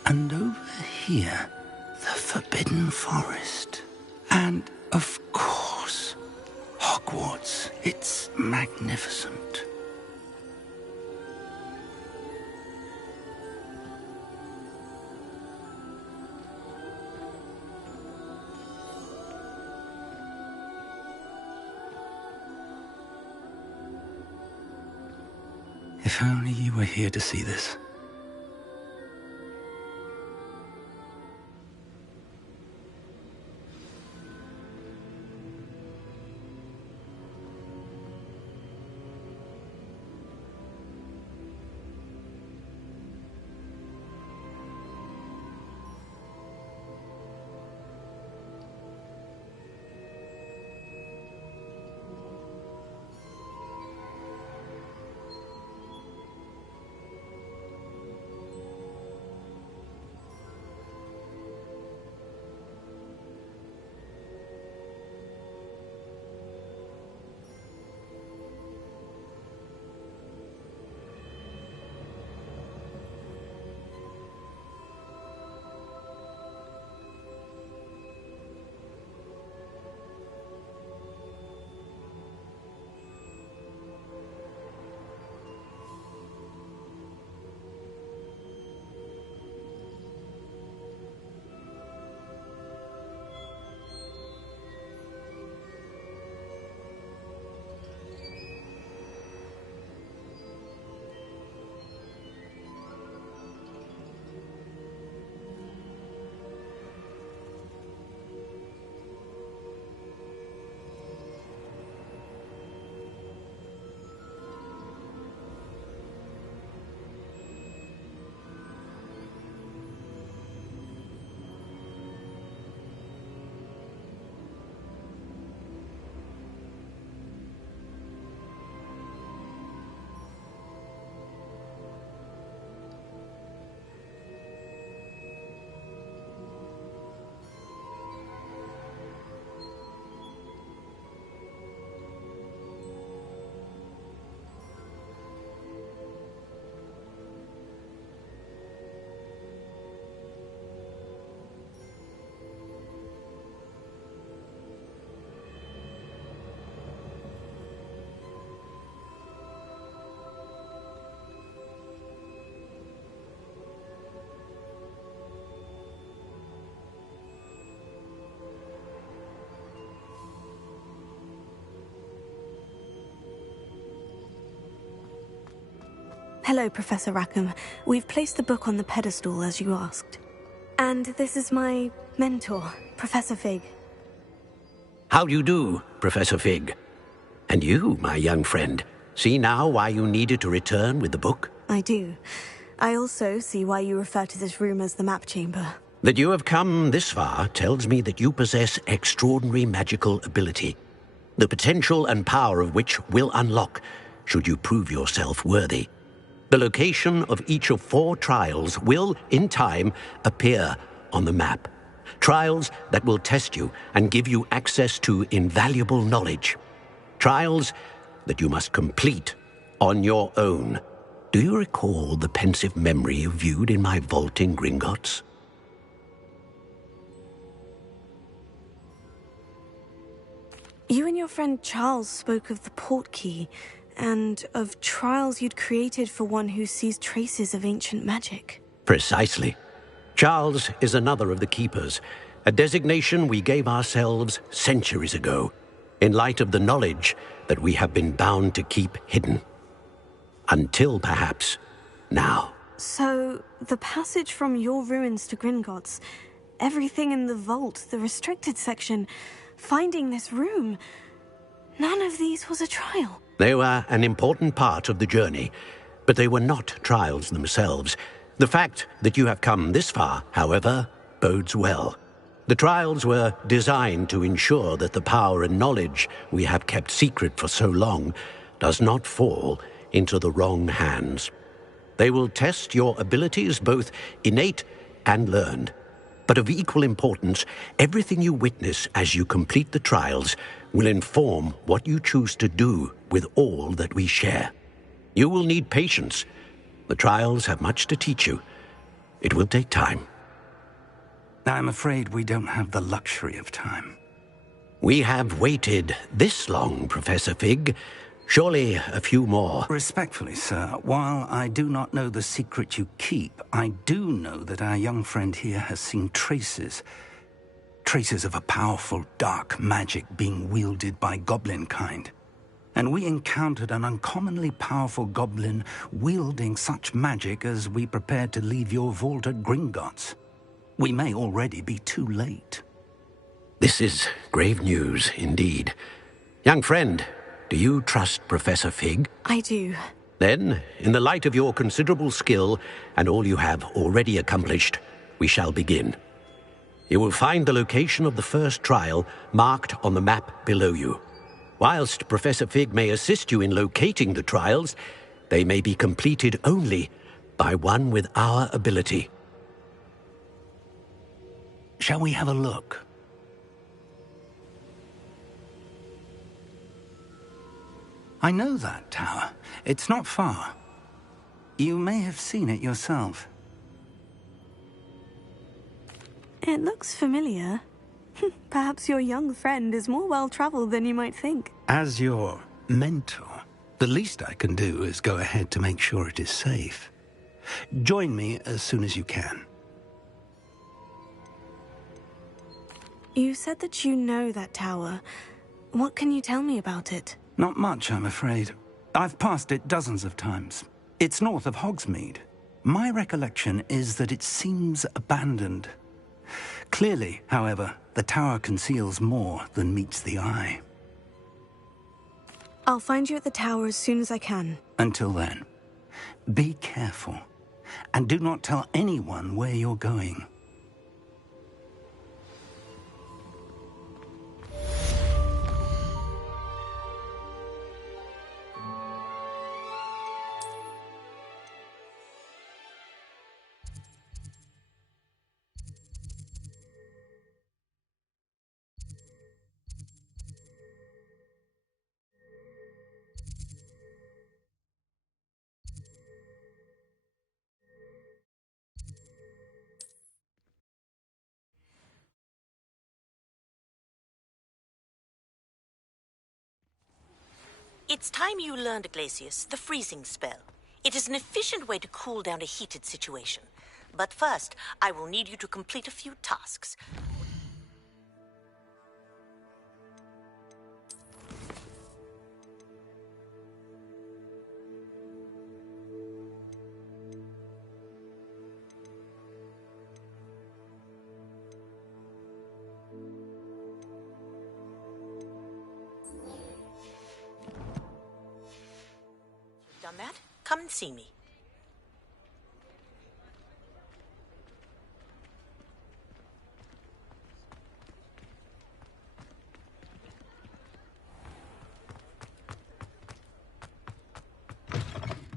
And over here, the Forbidden Forest. And, of course, Hogwarts. It's magnificent. If only you were here to see this. Hello, Professor Rackham. We've placed the book on the pedestal as you asked. And this is my mentor, Professor Fig. How do you do, Professor Fig? And you, my young friend, see now why you needed to return with the book? I do. I also see why you refer to this room as the map chamber. That you have come this far tells me that you possess extraordinary magical ability, the potential and power of which will unlock should you prove yourself worthy. The location of each of 4 trials will, in time, appear on the map. Trials that will test you and give you access to invaluable knowledge. Trials that you must complete on your own. Do you recall the pensive memory you viewed in my vault in Gringotts? You and your friend Charles spoke of the portkey, and of trials you'd created for one who sees traces of ancient magic. Precisely. Charles is another of the keepers, a designation we gave ourselves centuries ago, in light of the knowledge that we have been bound to keep hidden. Until, perhaps, now. So, the passage from your ruins to Gringotts, everything in the vault, the restricted section, finding this room, none of these was a trial. They were an important part of the journey, but they were not trials themselves. The fact that you have come this far, however, bodes well. The trials were designed to ensure that the power and knowledge we have kept secret for so long does not fall into the wrong hands. They will test your abilities, both innate and learned. But of equal importance, everything you witness as you complete the trials will inform what you choose to do with all that we share. You will need patience. The trials have much to teach you. It will take time. I'm afraid we don't have the luxury of time. We have waited this long, Professor Fig. Surely a few more. Respectfully, sir, while I do not know the secret you keep, I do know that our young friend here has seen traces of a powerful dark magic being wielded by goblin kind. And we encountered an uncommonly powerful goblin wielding such magic as we prepared to leave your vault at Gringotts. We may already be too late. This is grave news indeed. Young friend, do you trust Professor Fig? I do. Then, in the light of your considerable skill and all you have already accomplished, we shall begin. You will find the location of the first trial marked on the map below you. Whilst Professor Fig may assist you in locating the trials, they may be completed only by one with our ability. Shall we have a look? I know that tower. It's not far. You may have seen it yourself. It looks familiar. Perhaps your young friend is more well-traveled than you might think. As your mentor, the least I can do is go ahead to make sure it is safe. Join me as soon as you can. You said that you know that tower. What can you tell me about it? Not much, I'm afraid. I've passed it dozens of times. It's north of Hogsmeade. My recollection is that it seems abandoned. Clearly, however, the tower conceals more than meets the eye. I'll find you at the tower as soon as I can. Until then, be careful, and do not tell anyone where you're going. It's time you learned, Glacius, the freezing spell. It is an efficient way to cool down a heated situation. But first, I will need you to complete a few tasks. done that, come and see me.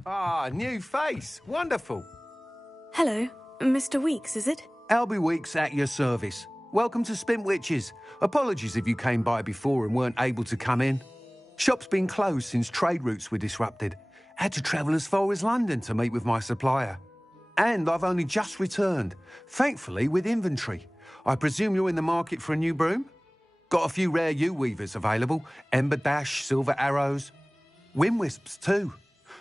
Ah, new face. Wonderful. Hello, Mr. Weeks, is it? Albie Weeks at your service. Welcome to Spint Witches. Apologies if you came by before and weren't able to come in. Shop's been closed since trade routes were disrupted. Had to travel as far as London to meet with my supplier. And I've only just returned, thankfully with inventory. I presume you're in the market for a new broom? Got a few rare U-weavers available. Ember Dash, Silver Arrows. Wind Wisps too.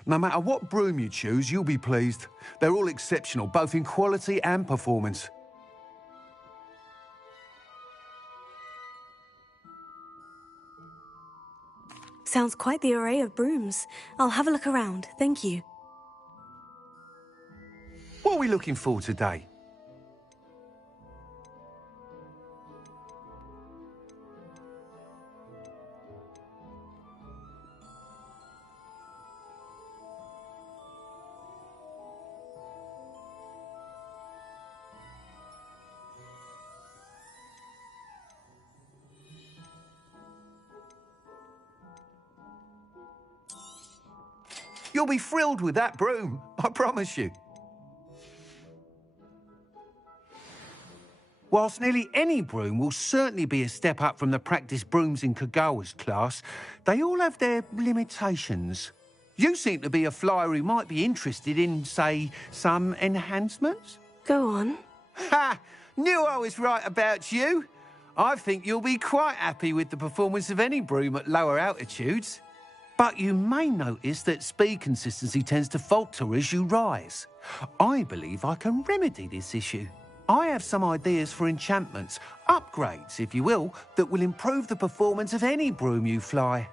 No matter what broom you choose, you'll be pleased. They're all exceptional, both in quality and performance. Sounds quite the array of brooms. I'll have a look around, thank you. What are we looking for today? You'll be thrilled with that broom, I promise you. Whilst nearly any broom will certainly be a step up from the practice brooms in Kagawa's class, they all have their limitations. You seem to be a flyer who might be interested in, say, some enhancements? Go on. Ha! Knew I was right about you. I think you'll be quite happy with the performance of any broom at lower altitudes. But you may notice that speed consistency tends to falter as you rise. I believe I can remedy this issue. I have some ideas for enchantments, upgrades, if you will, that will improve the performance of any broom you fly.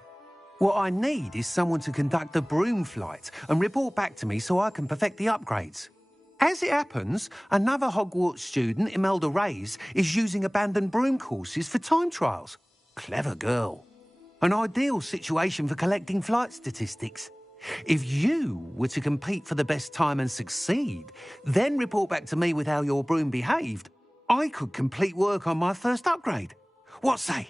What I need is someone to conduct a broom flight and report back to me so I can perfect the upgrades. As it happens, another Hogwarts student, Imelda Reyes, is using abandoned broom courses for time trials. Clever girl. An ideal situation for collecting flight statistics. If you were to compete for the best time and succeed, then report back to me with how your broom behaved, I could complete work on my first upgrade. What say?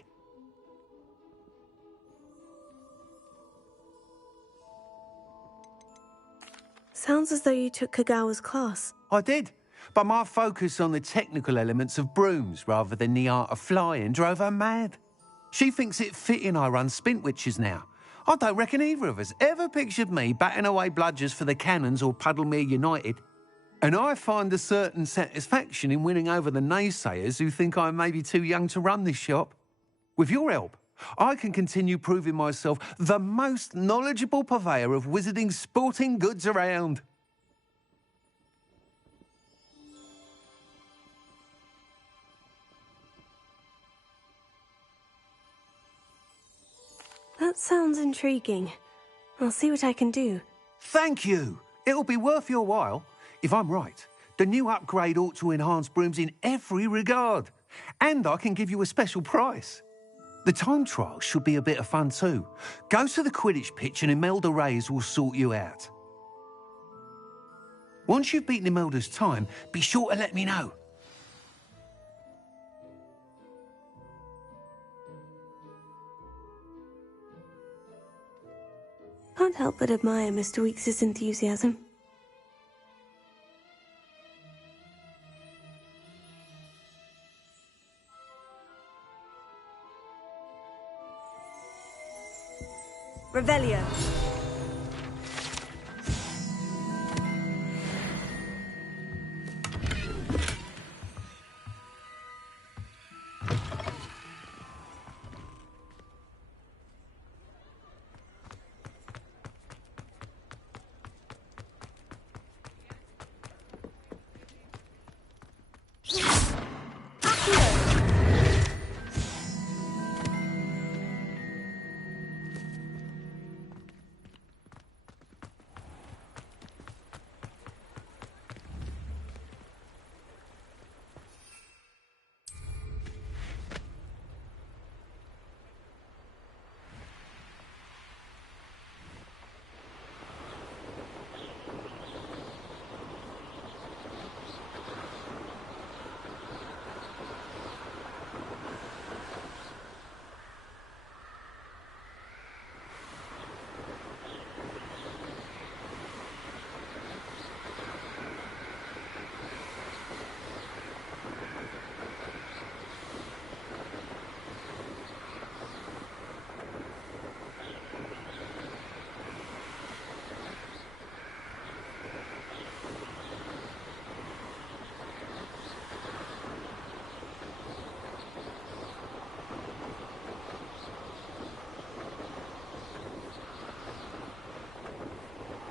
Sounds as though you took Kagawa's class. I did, but my focus on the technical elements of brooms rather than the art of flying drove her mad. She thinks it fitting I run Spint Witches now. I don't reckon either of us ever pictured me batting away bludgers for the Cannons or Puddlemere United. And I find a certain satisfaction in winning over the naysayers who think I may be too young to run this shop. With your help, I can continue proving myself the most knowledgeable purveyor of wizarding sporting goods around. That sounds intriguing. I'll see what I can do. Thank you. It'll be worth your while. If I'm right, the new upgrade ought to enhance brooms in every regard. And I can give you a special price. The time trial should be a bit of fun too. Go to the Quidditch pitch and Imelda Reyes will sort you out. Once you've beaten Imelda's time, be sure to let me know. Can't help but admire Mr. Weeks' enthusiasm. Revelio.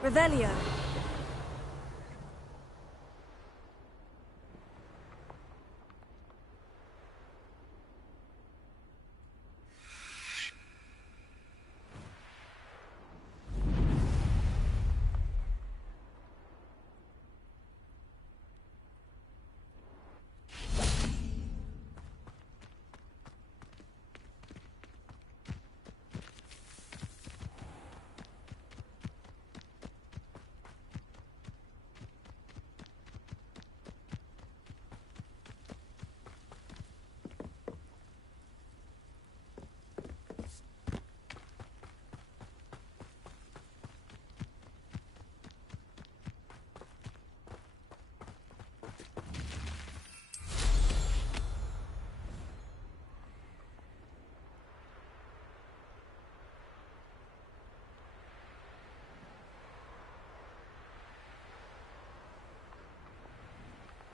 Revelio.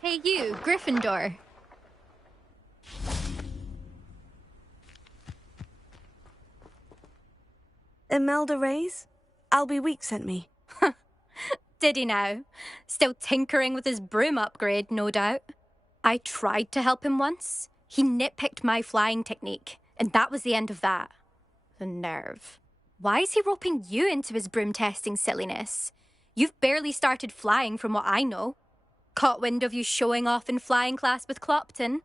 Hey you, Gryffindor. Imelda Reyes? Albie Week sent me. Did he now? Still tinkering with his broom upgrade, no doubt. I tried to help him once. He nitpicked my flying technique, and that was the end of that. The nerve. Why is he roping you into his broom testing silliness? You've barely started flying from what I know. Caught wind of you showing off in flying class with Clopton.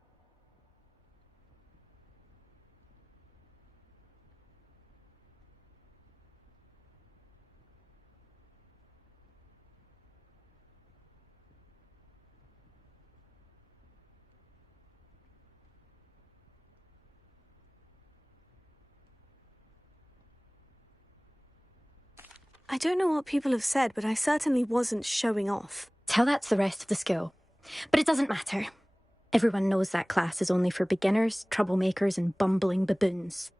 I don't know what people have said, but I certainly wasn't showing off. Tell that to the rest of the school. But it doesn't matter. Everyone knows that class is only for beginners, troublemakers, and bumbling baboons.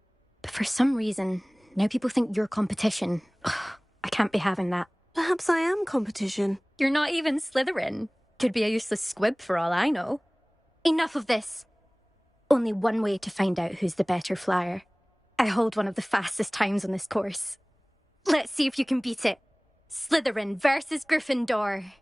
But for some reason, now people think you're competition. Ugh, I can't be having that. Perhaps I am competition. You're not even Slytherin. Could be a useless squib for all I know. Enough of this. Only one way to find out who's the better flyer. I hold one of the fastest times on this course. Let's see if you can beat it. Slytherin versus Gryffindor.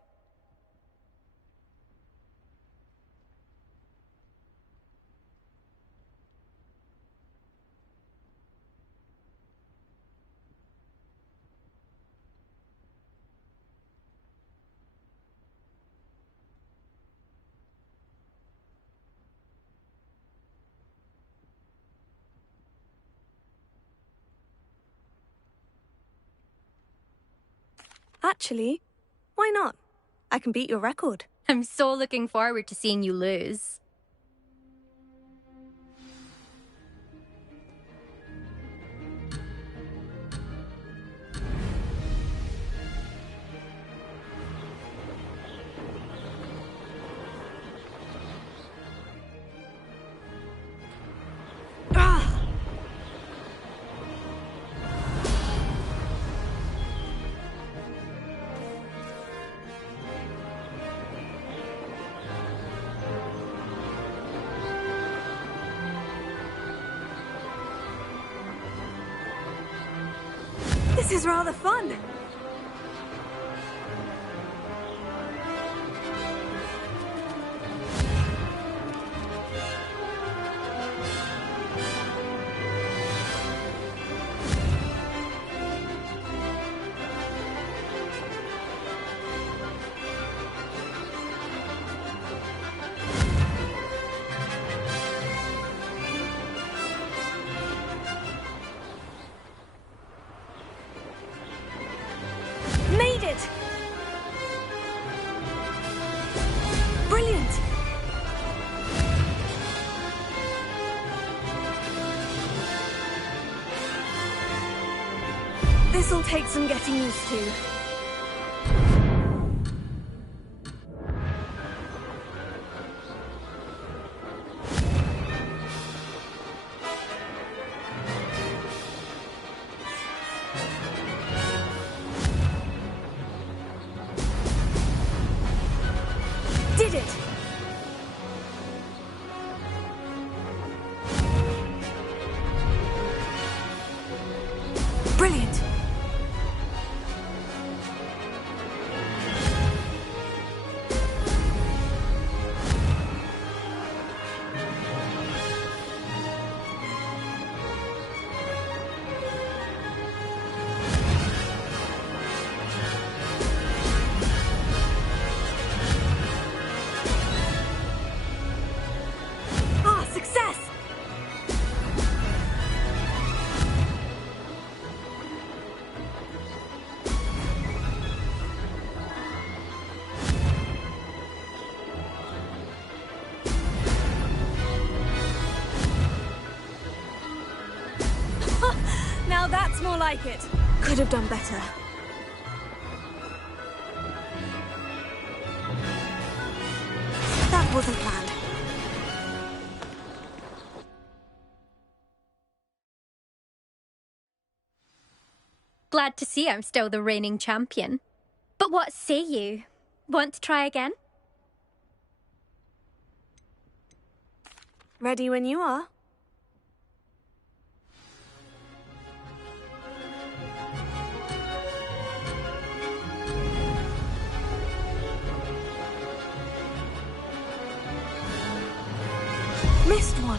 Actually, why not? I can beat your record. I'm so looking forward to seeing you lose. This is rather fun. Made it! Brilliant! This'll take some getting used to. Did it! Brilliant! Now that's more like it. Could have done better. That wasn't planned. Glad to see I'm still the reigning champion. But what say you? Want to try again? Ready when you are. Missed one.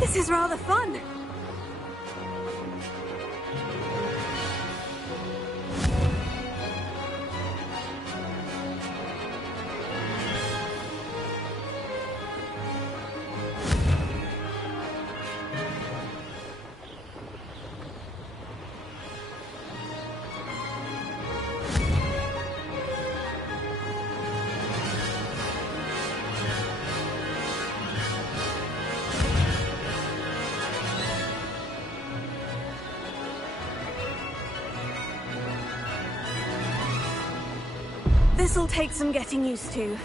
This is rather fun. This'll take some getting used to.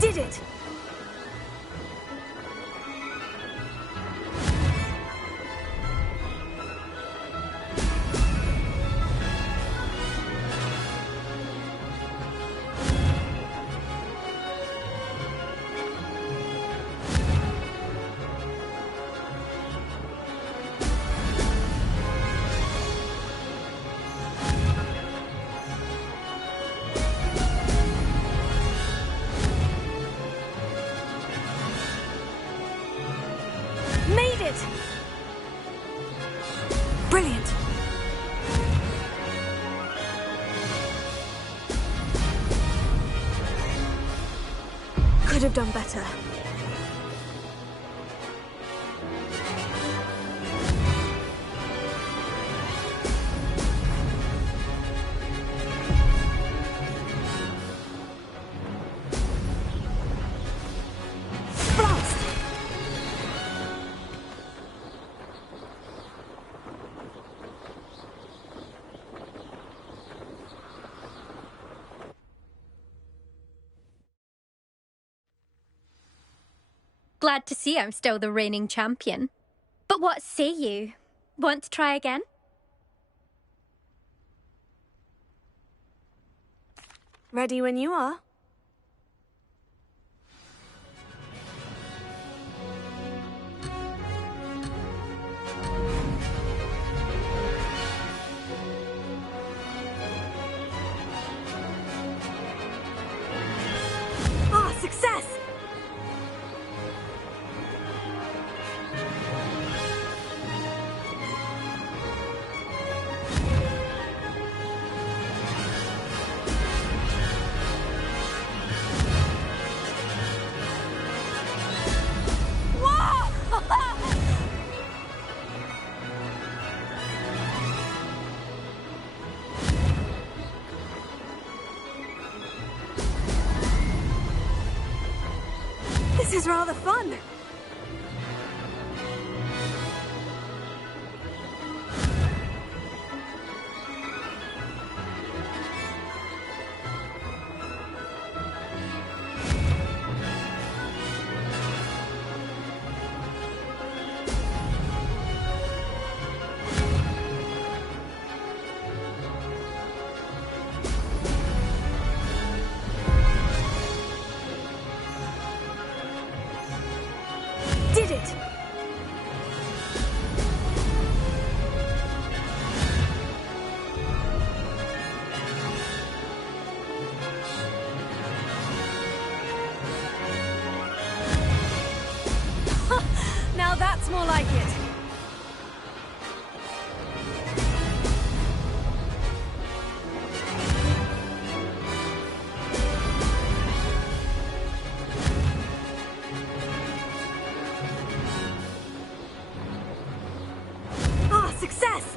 Did it! Brilliant! Could have done better. Glad to see I'm still the reigning champion. But what say you? Want to try again? Ready when you are. Ah, success! This is rather fun. did it! Now that's more like it. Ah, success!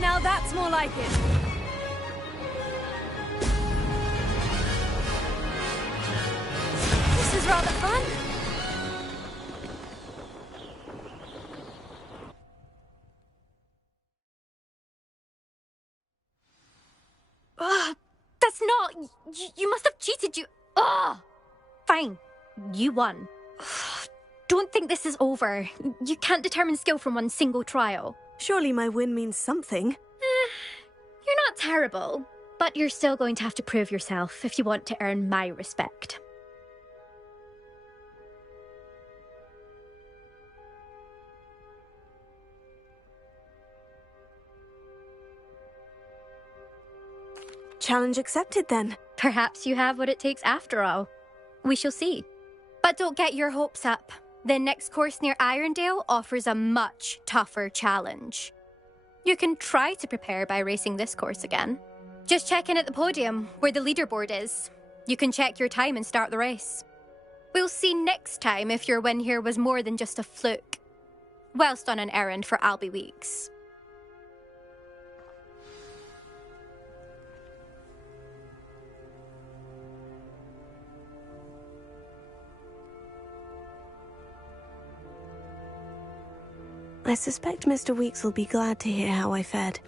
Now that's more like it. This is rather fun. That's not... You must have cheated, you... Ugh! Fine. You won. Don't think this is over. You can't determine skill from one single trial. Surely my win means something. You're not terrible, but you're still going to have to prove yourself if you want to earn my respect. Challenge accepted, then. Perhaps you have what it takes after all. We shall see. But don't get your hopes up. The next course near Irondale offers a much tougher challenge. You can try to prepare by racing this course again. Just check in at the podium, where the leaderboard is. You can check your time and start the race. We'll see next time if your win here was more than just a fluke. Whilst on an errand for Albie Weeks. I suspect Mr. Weeks will be glad to hear how I fared.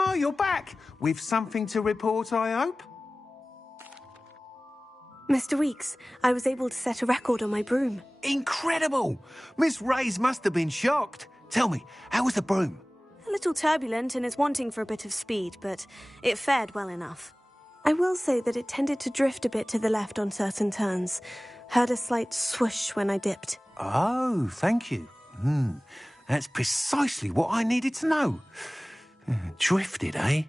Oh, you're back! With something to report, I hope? Mr. Weeks, I was able to set a record on my broom. Incredible! Miss Reyes must have been shocked. Tell me, how was the broom? A little turbulent and is wanting for a bit of speed, but it fared well enough. I will say that it tended to drift a bit to the left on certain turns. Heard a slight swoosh when I dipped. Oh, thank you. That's precisely what I needed to know. Drifted, eh?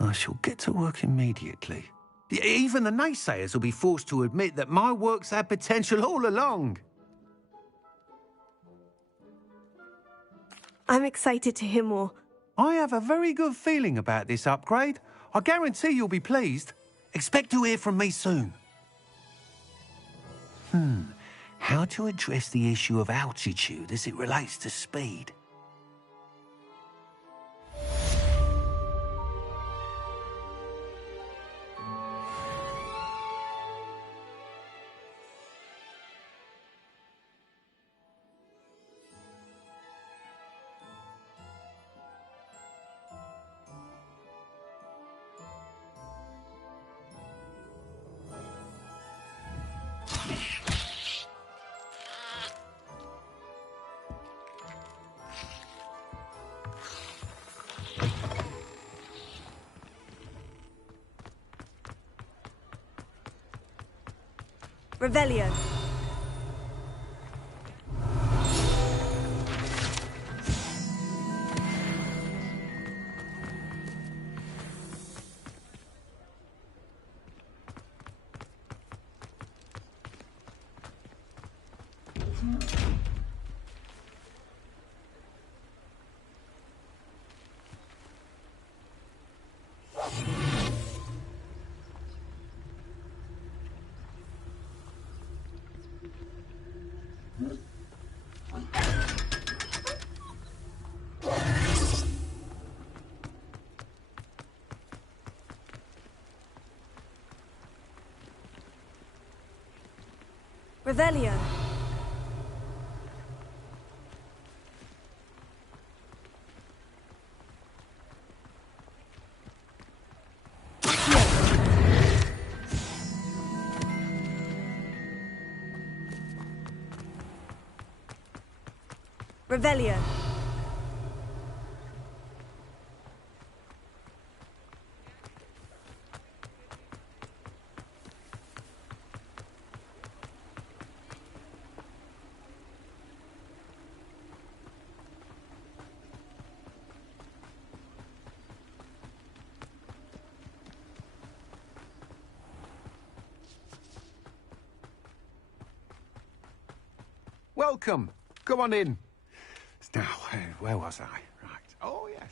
I shall get to work immediately. Even the naysayers will be forced to admit that my work's had potential all along. I'm excited to hear more. I have a very good feeling about this upgrade. I guarantee you'll be pleased. Expect to hear from me soon. how to address the issue of altitude as it relates to speed. Revelio. Revelio. Revelio. Welcome. Come on in. Now, where was I? Right. Oh, yes.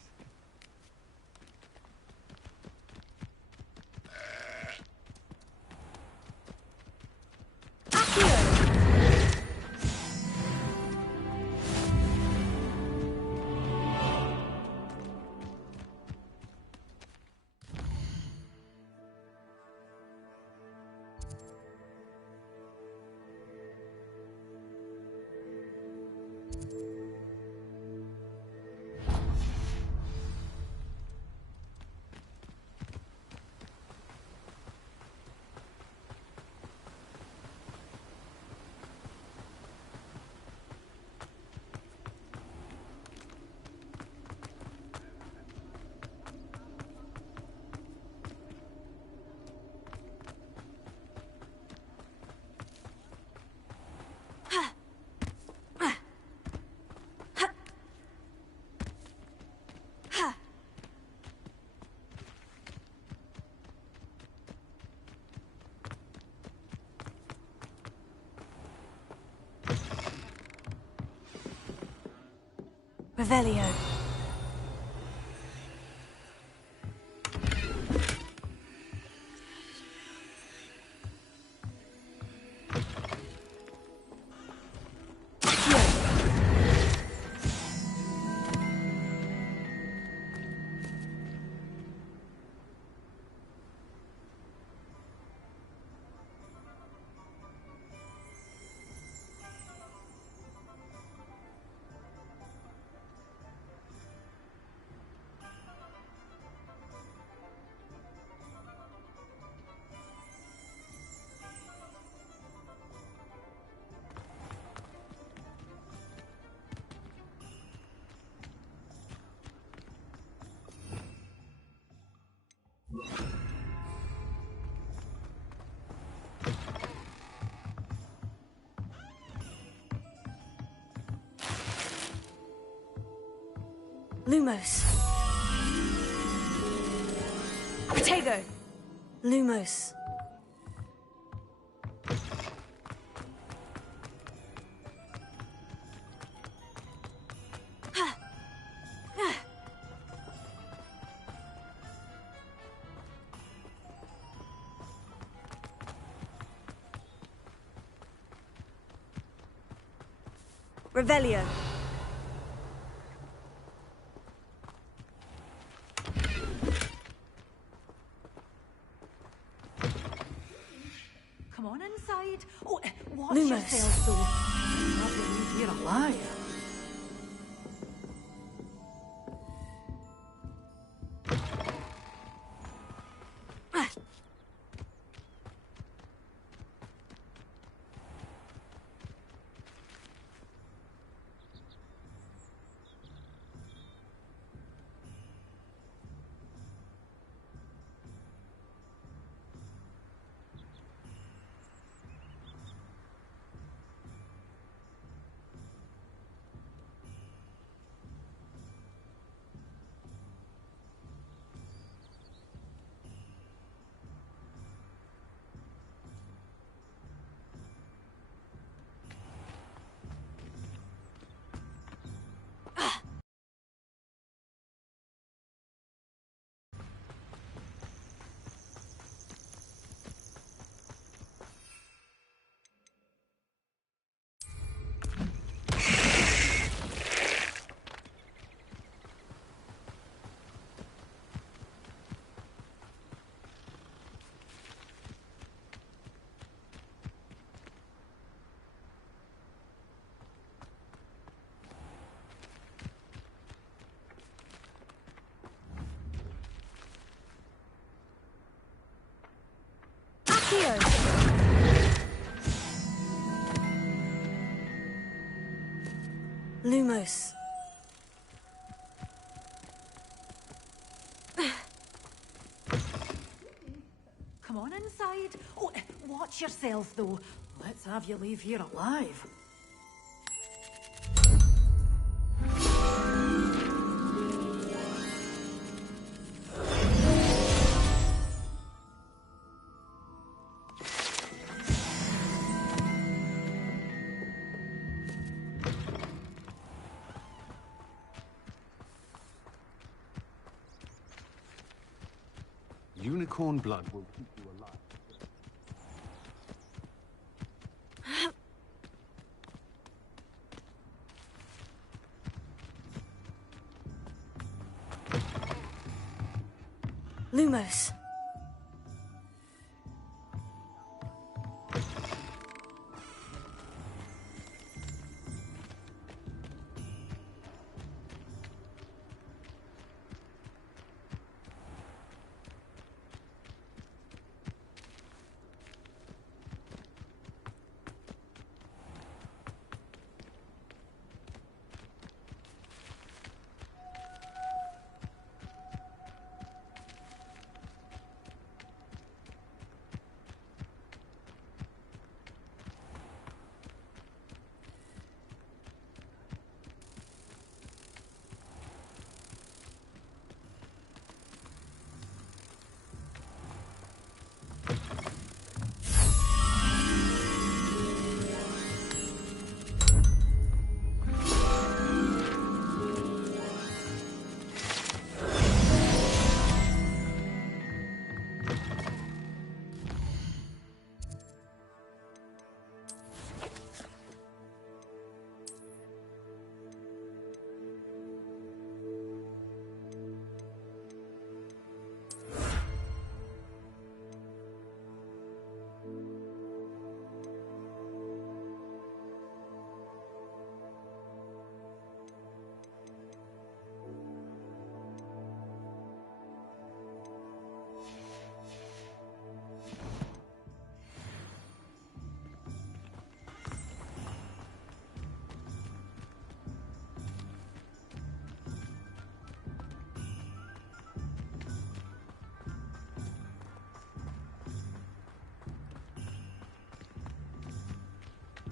Revelio. Lumos. Protego. Lumos. Revelio. Come on inside. Oh, watch Lumos. yourself, though. I believe you're alive. Lumos. Come on inside. Oh, watch yourself, though. Let's have you leave here alive. Unicorn blood will keep you alive. Lumos.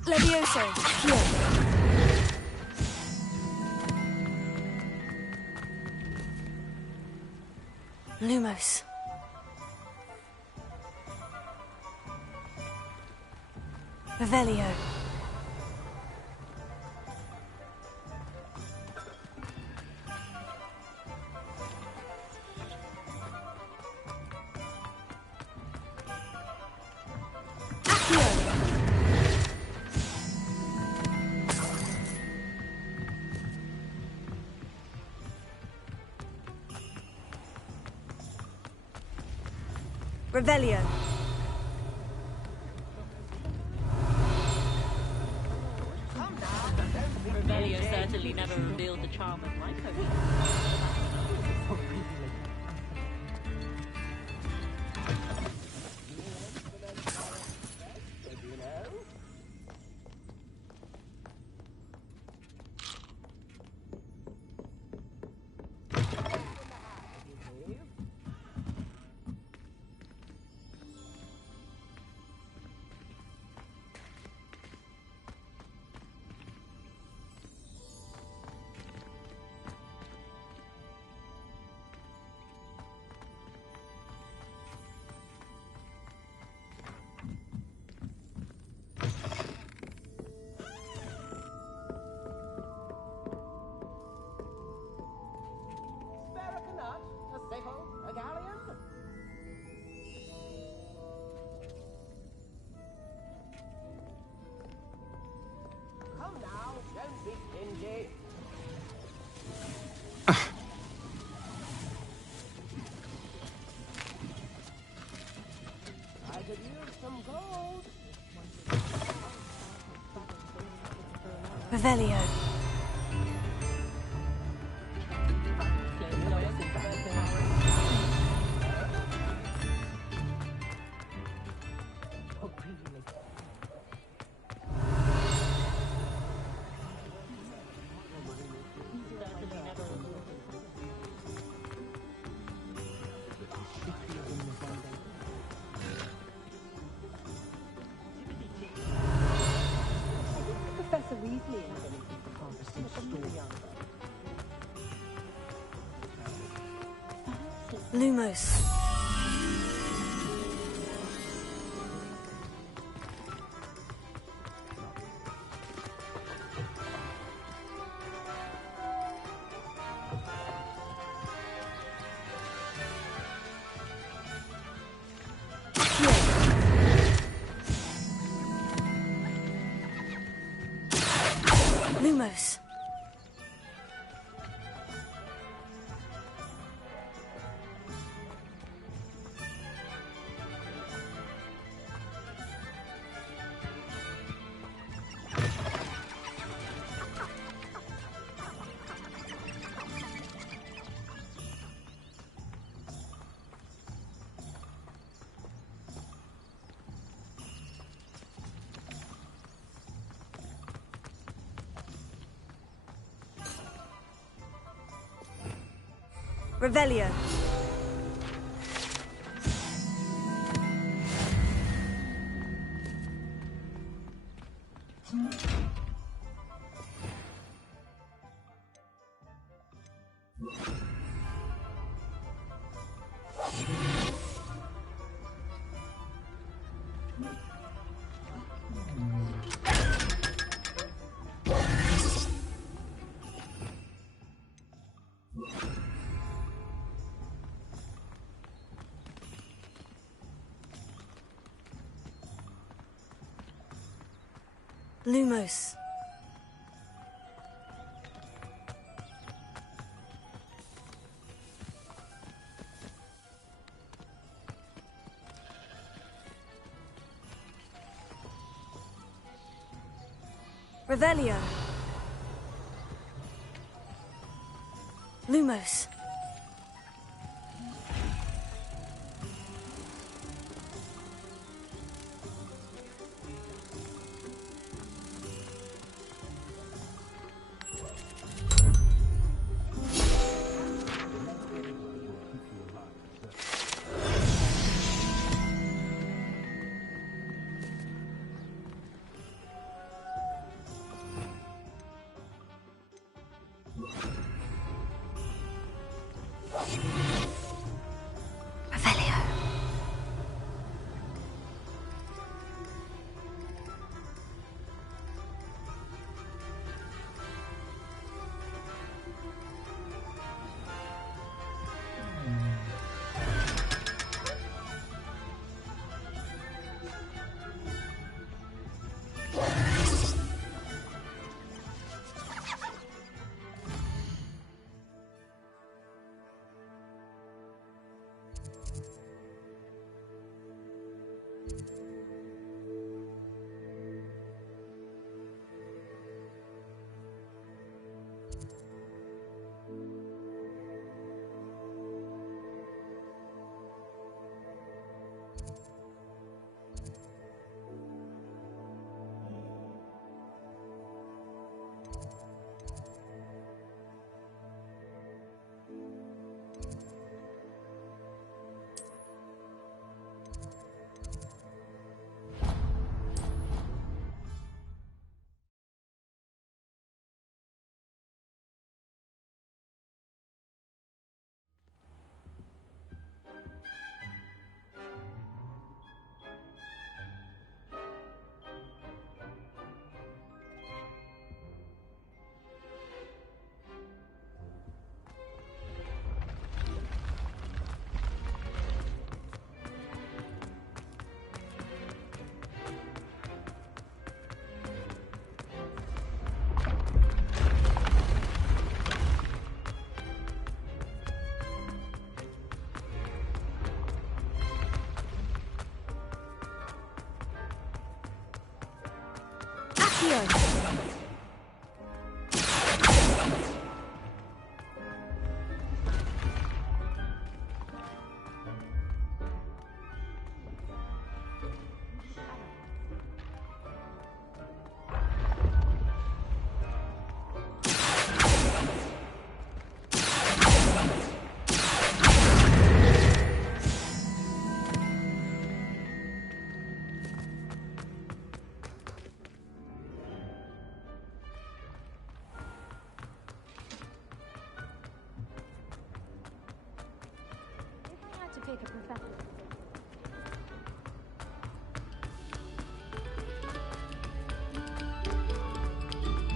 Levioso. Lumos. Revelio. Revelio. Revelio certainly never revealed the charm of my coat. Revelio. Lumos. Lumos. Revelio. Lumos. Revelio. Lumos.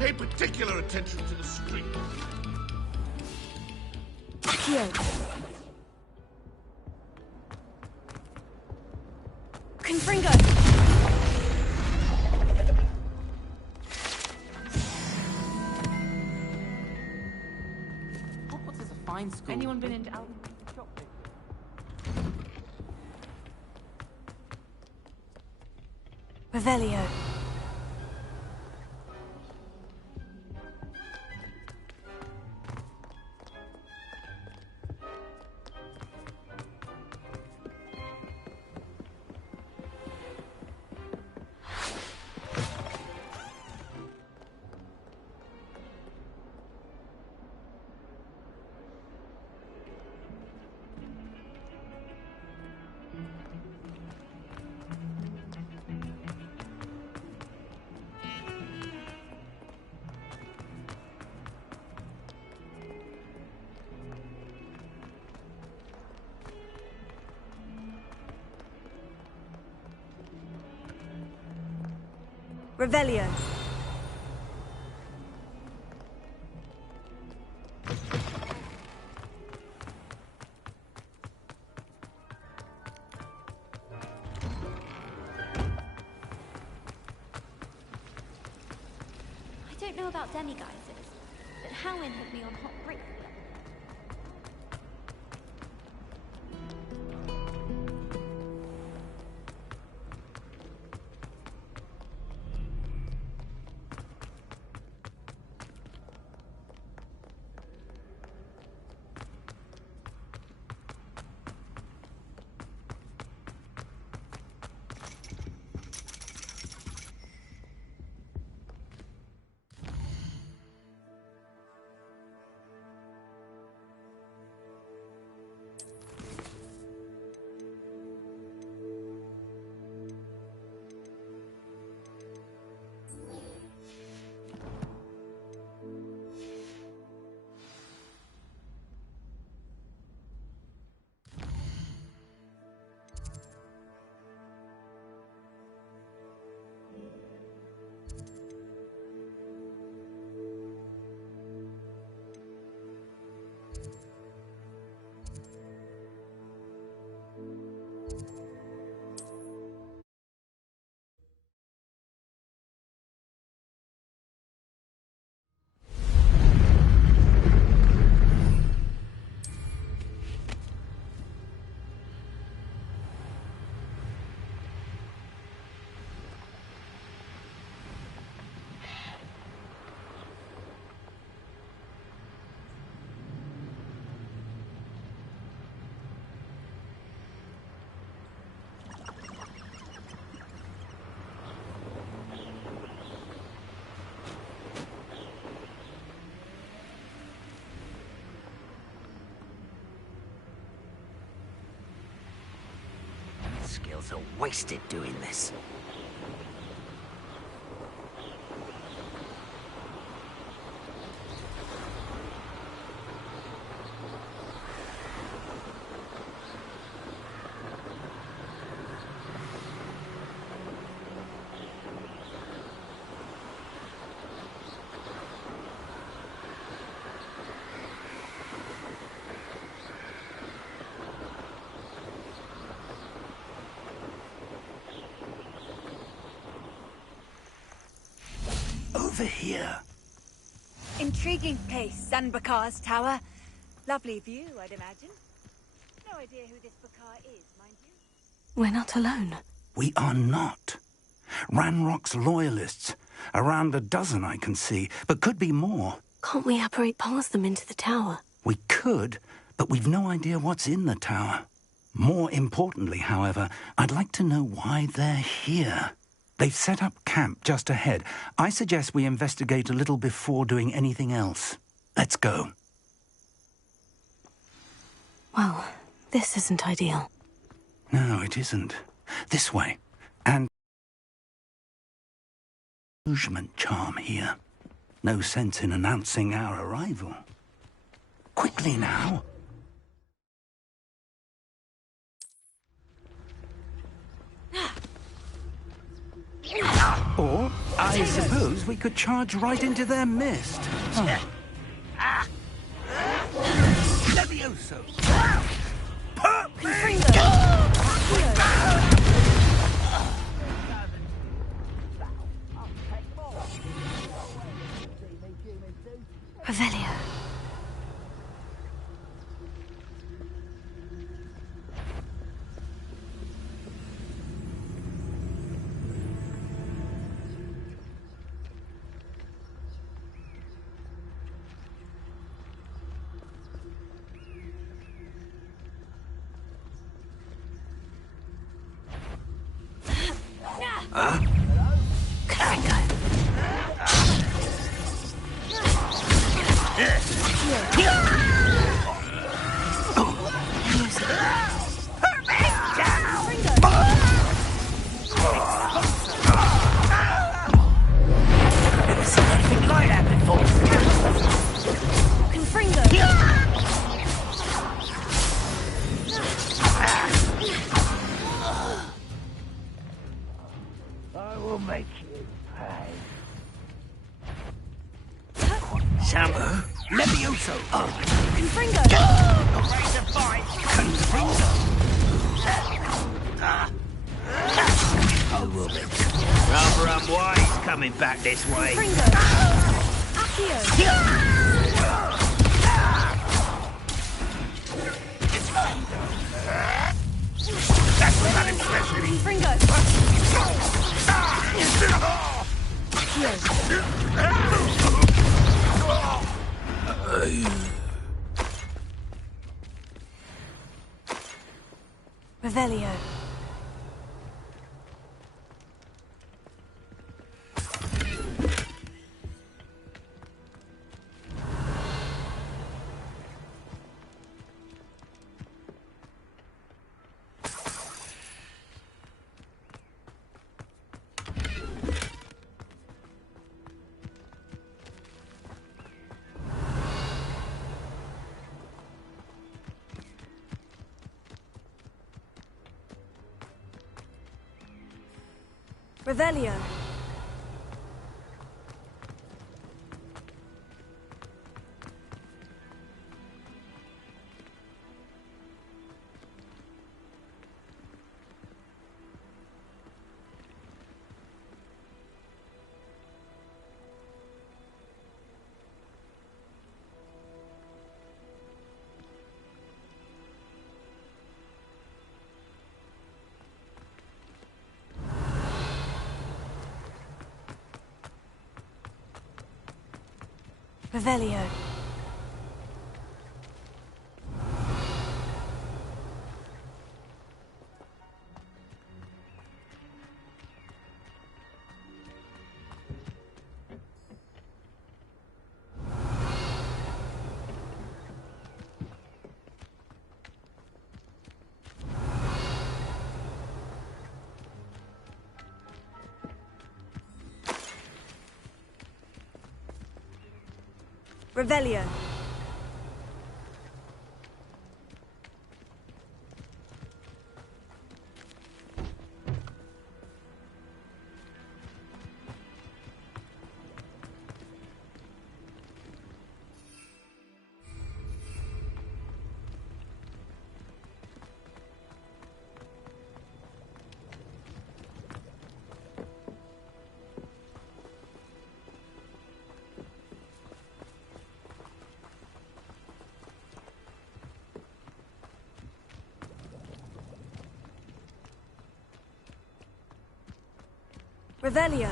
Pay particular attention to the screen. Confringo! Hogwarts is a fine school. Anyone been into Alvin shopping? Revelio. Revelio. I don't know about demiguises, but Howin had me on hot brick. Skills are wasted doing this. Over here. Intriguing place, Sanbakar's tower. Lovely view, I'd imagine. No idea who this Bakar is, mind you. We're not alone. We are not. Ranrock's loyalists. Around a dozen I can see, but could be more. Can't we apparate past them into the tower? We could, but we've no idea what's in the tower. More importantly, however, I'd like to know why they're here. They've set up camp just ahead. I suggest we investigate a little before doing anything else. Let's go. Well, this isn't ideal. No, it isn't. This way. And illusionment charm here. No sense in announcing our arrival. Quickly now. Or, I suppose we could charge right into their mist. Oh. Levioso! Revelio. I will make you pay. Some Levioso. Confringo. Raise a fight. Confringo. I will be. Rather unwise coming back this way. Confringo. Akcio. That's what I'm impressed with. Confringo. Revelio. Revelio. Revelio. Revelio. Revelio.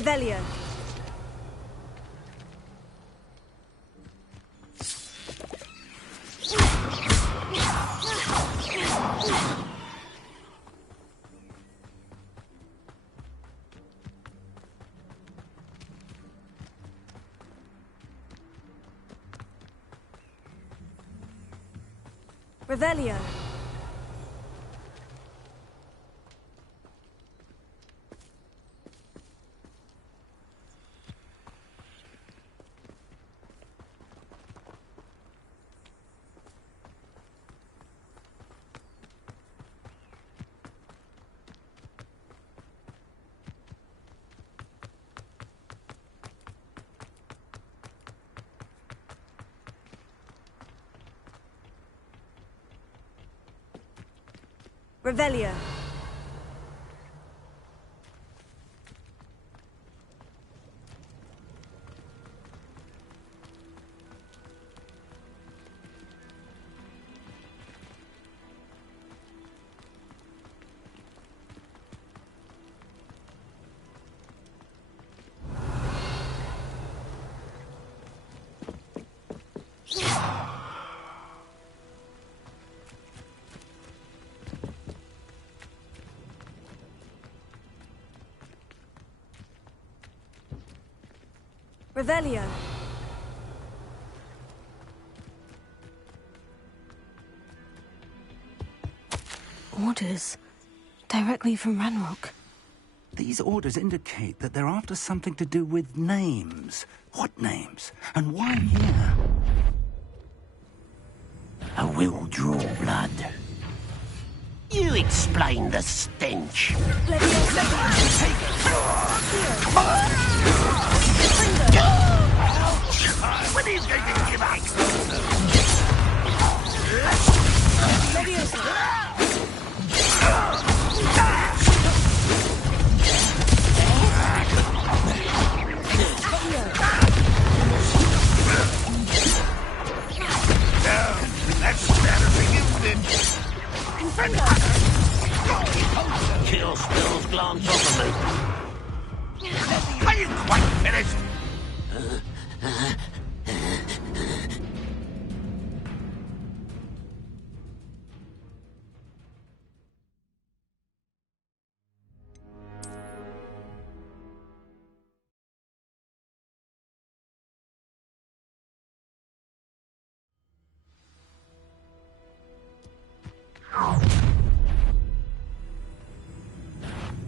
Revelio. Revelio. Revelio. Revelio. Orders. Directly from Ranrock. These orders indicate that they're after something to do with names. What names? And why here? I will draw blood. You explain the stench. When he's going to give up? Kill spills glance off of me. Are you quite finished?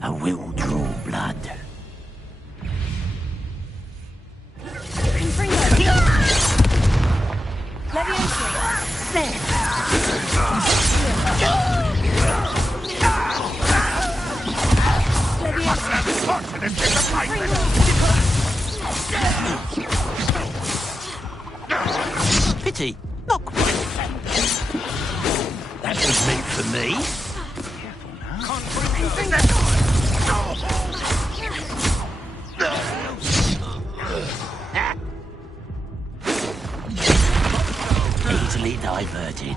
I will draw blood. Pity, not quite. That was meant for me. Easily diverted.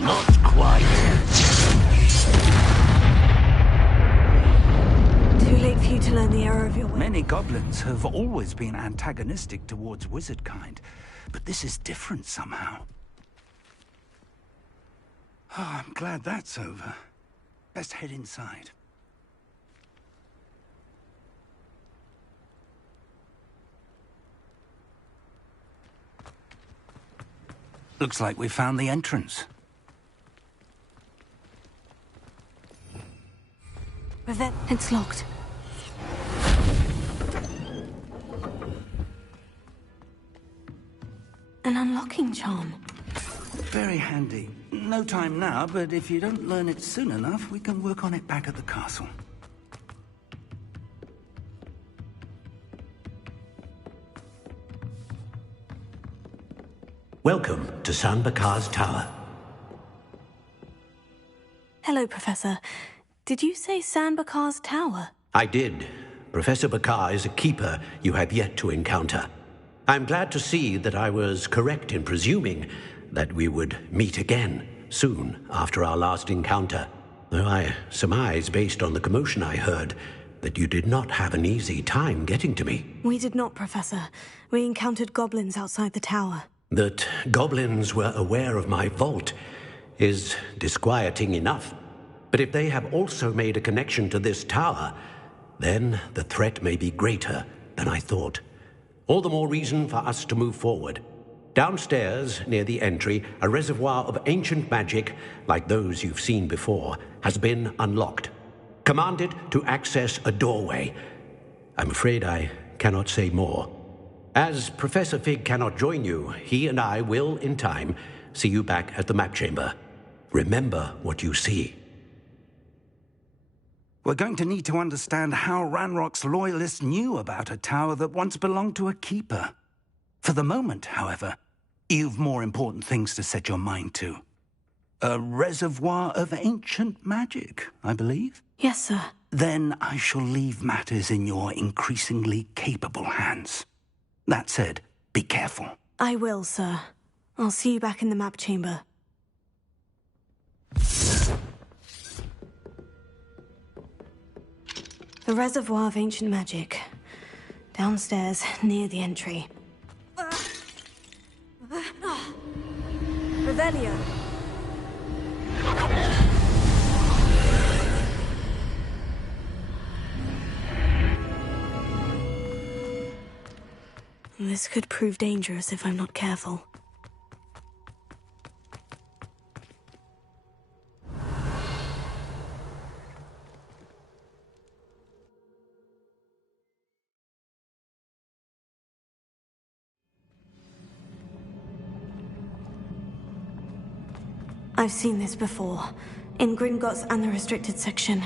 Not quite. Too late for you to learn the error of your way. Many goblins have always been antagonistic towards wizard kind, but this is different somehow. Oh, I'm glad that's over. Best head inside. Looks like we found the entrance. It's locked. An unlocking charm. Very handy. No time now, but if you don't learn it soon enough, we can work on it back at the castle. Welcome to San Bakar's Tower. Hello, Professor. Did you say San Bakar's Tower? I did. Professor Bakar is a keeper you have yet to encounter. I'm glad to see that I was correct in presuming that we would meet again soon after our last encounter. though I surmise, based on the commotion I heard, that you did not have an easy time getting to me. We did not, Professor. We encountered goblins outside the tower. That goblins were aware of my vault is disquieting enough. But if they have also made a connection to this tower, then the threat may be greater than I thought. All the more reason for us to move forward. Downstairs, near the entry, a reservoir of ancient magic, like those you've seen before, has been unlocked. Command it to access a doorway. I'm afraid I cannot say more. As Professor Fig cannot join you, he and I will, in time, see you back at the map chamber. Remember what you see. We're going to need to understand how Ranrock's loyalists knew about a tower that once belonged to a keeper. For the moment, however, you've more important things to set your mind to. A reservoir of ancient magic, I believe? Yes, sir. Then I shall leave matters in your increasingly capable hands. That said, be careful. I will, sir. I'll see you back in the map chamber. The reservoir of ancient magic. Downstairs, near the entry. Revelio. This could prove dangerous if I'm not careful. I've seen this before, in Gringotts and the restricted section.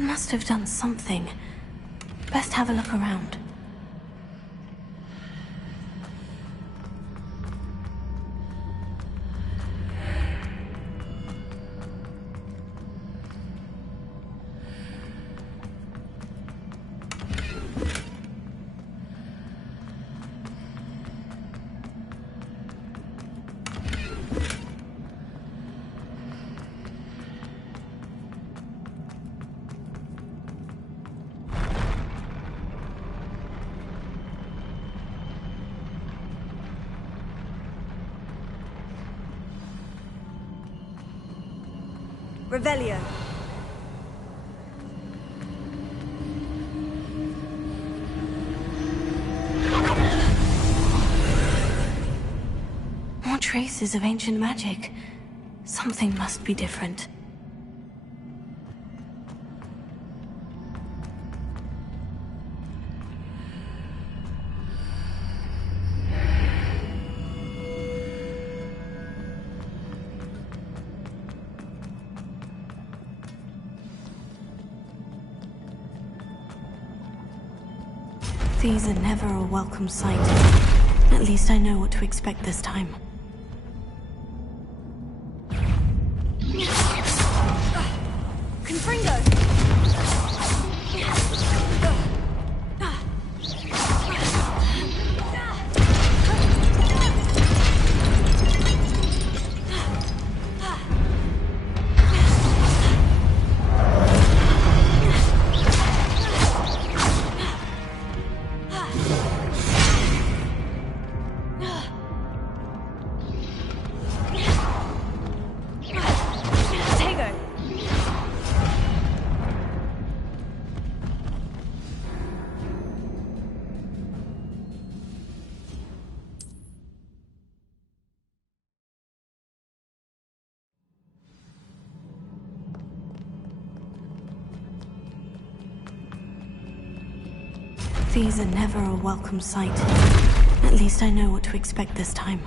Must have done something. Best have a look around. Revelio. More traces of ancient magic. Something must be different. These are never a welcome sight. At least I know what to expect this time. Confringo! These are never a welcome sight. At least I know what to expect this time.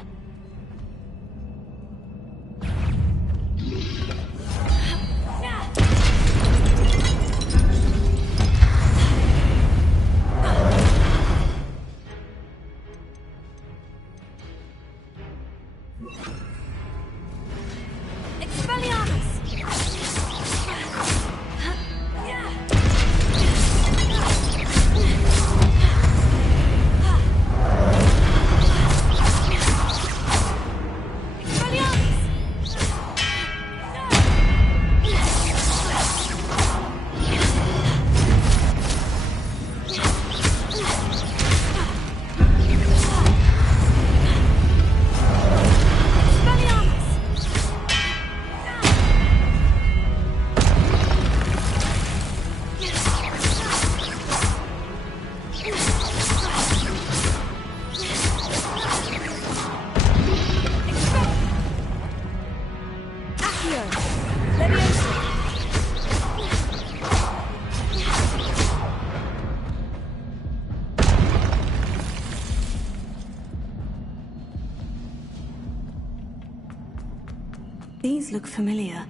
These look familiar.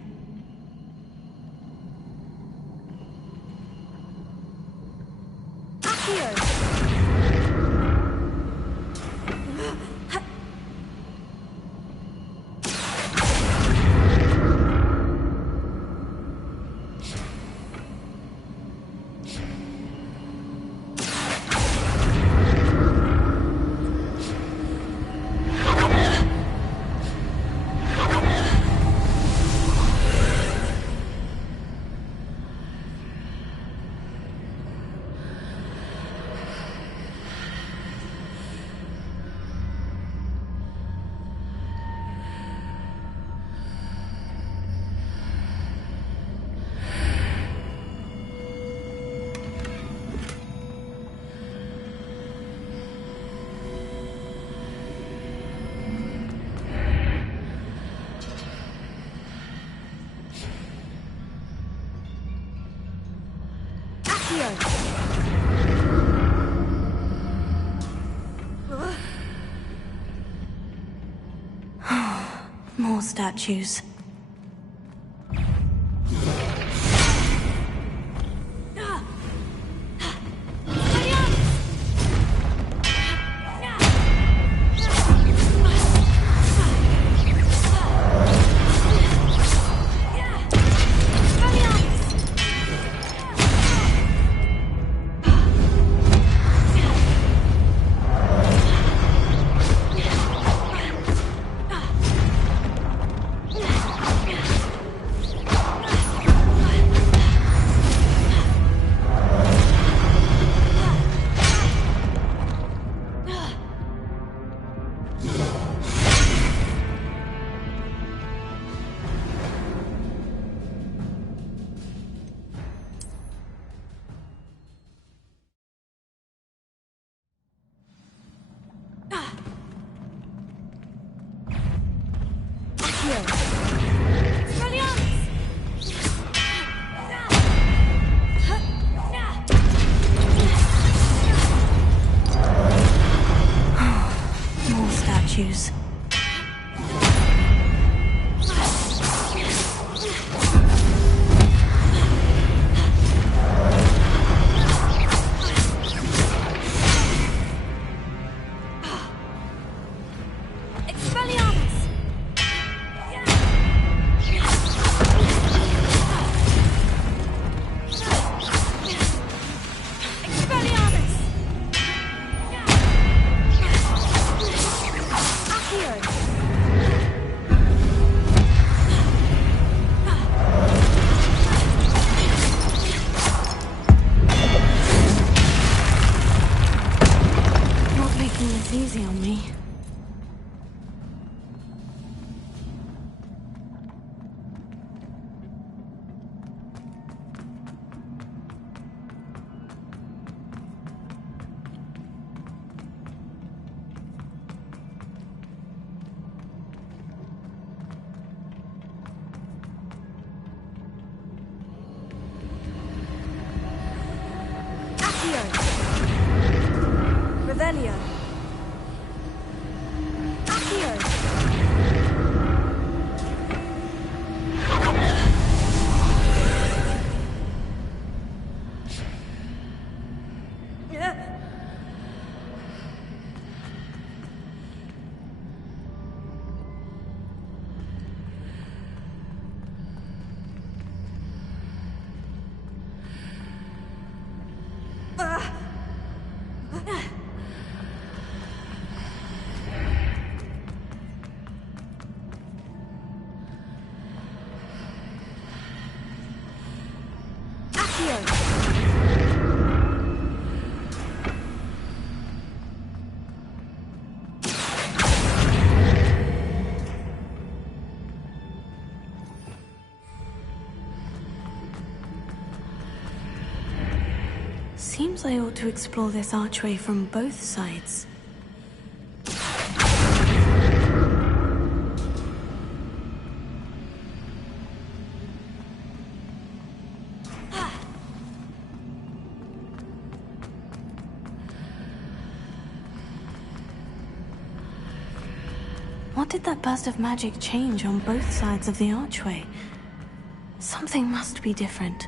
More statues. Choose. Perhaps I ought to explore this archway from both sides. What did that burst of magic change on both sides of the archway? Something must be different.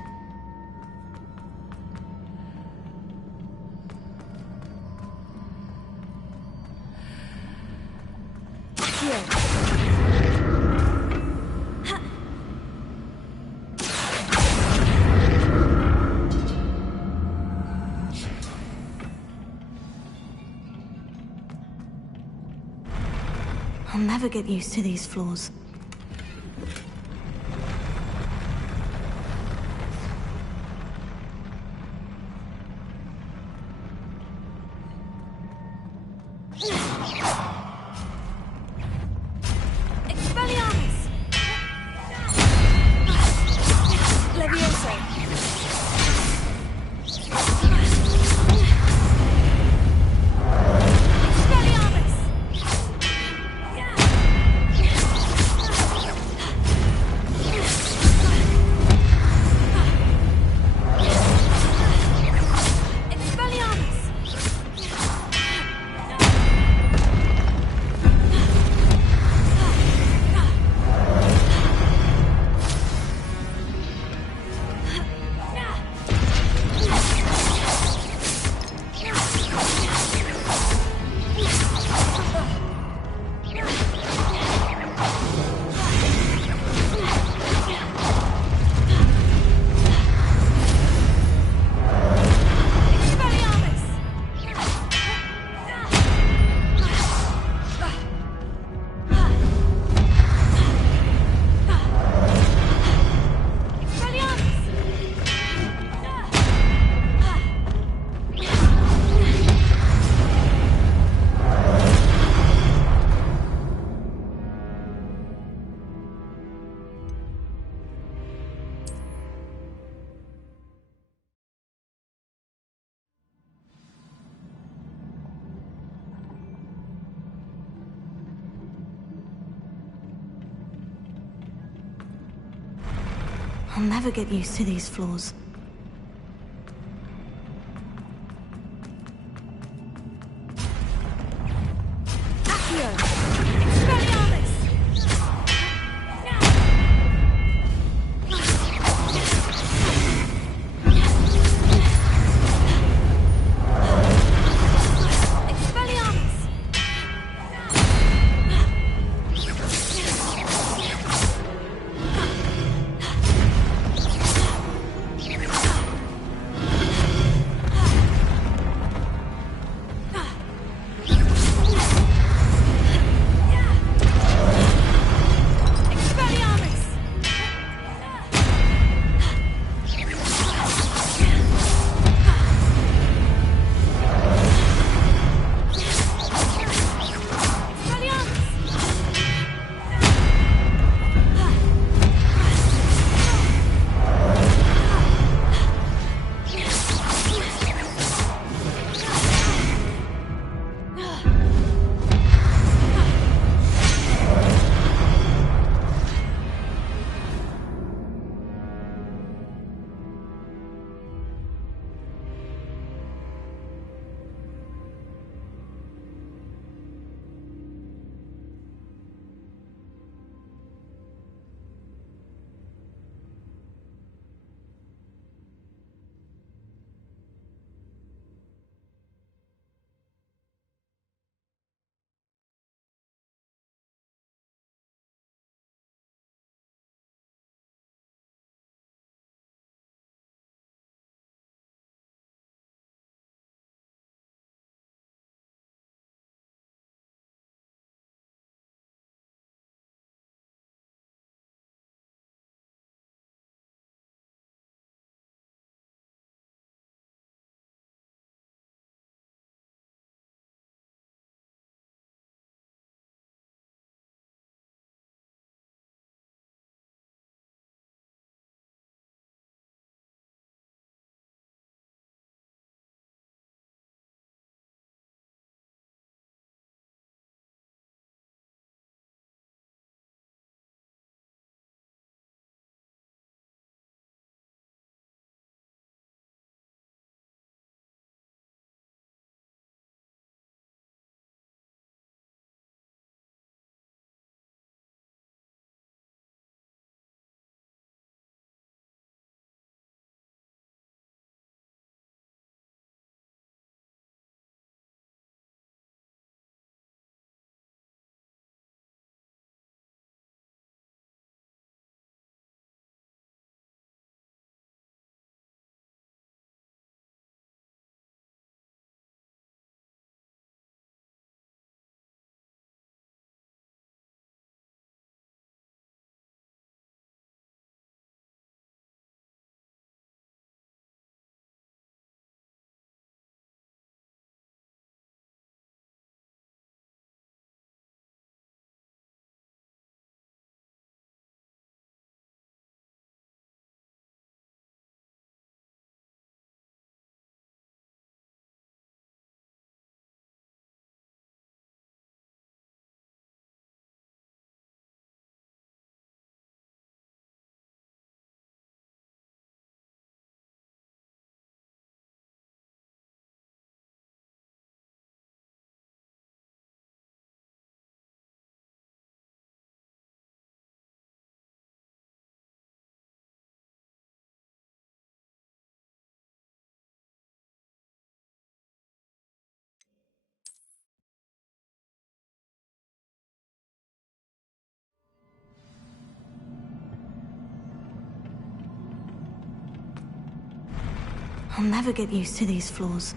I'll never get used to these floors. I'll never get used to these floors. I'll never get used to these floors.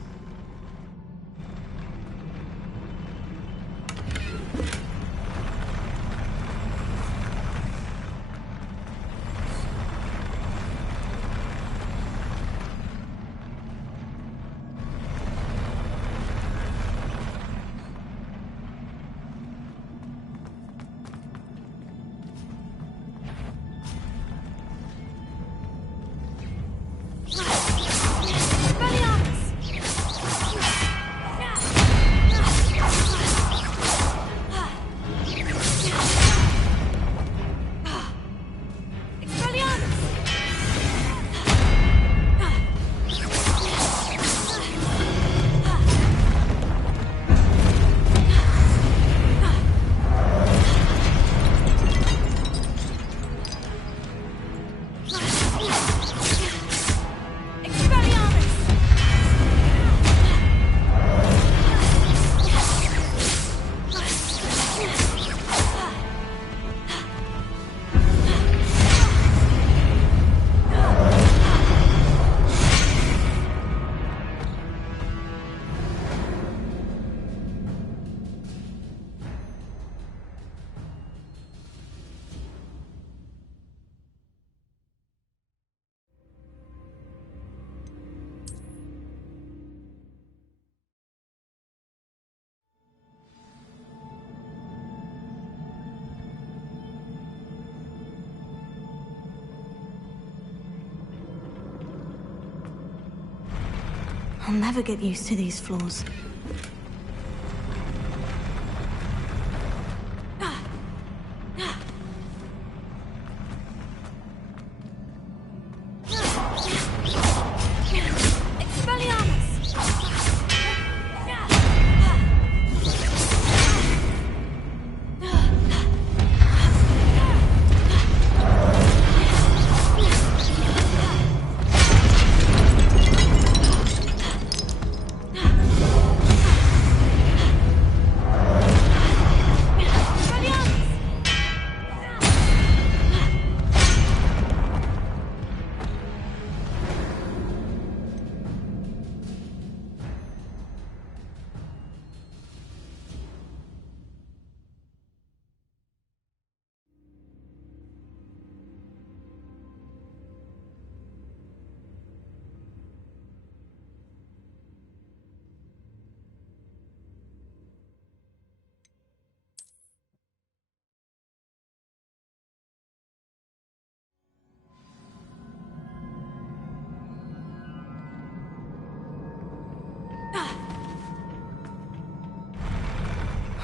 I'll never get used to these floors.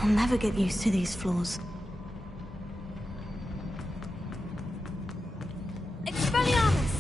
I'll never get used to these floors. Expelliarmus!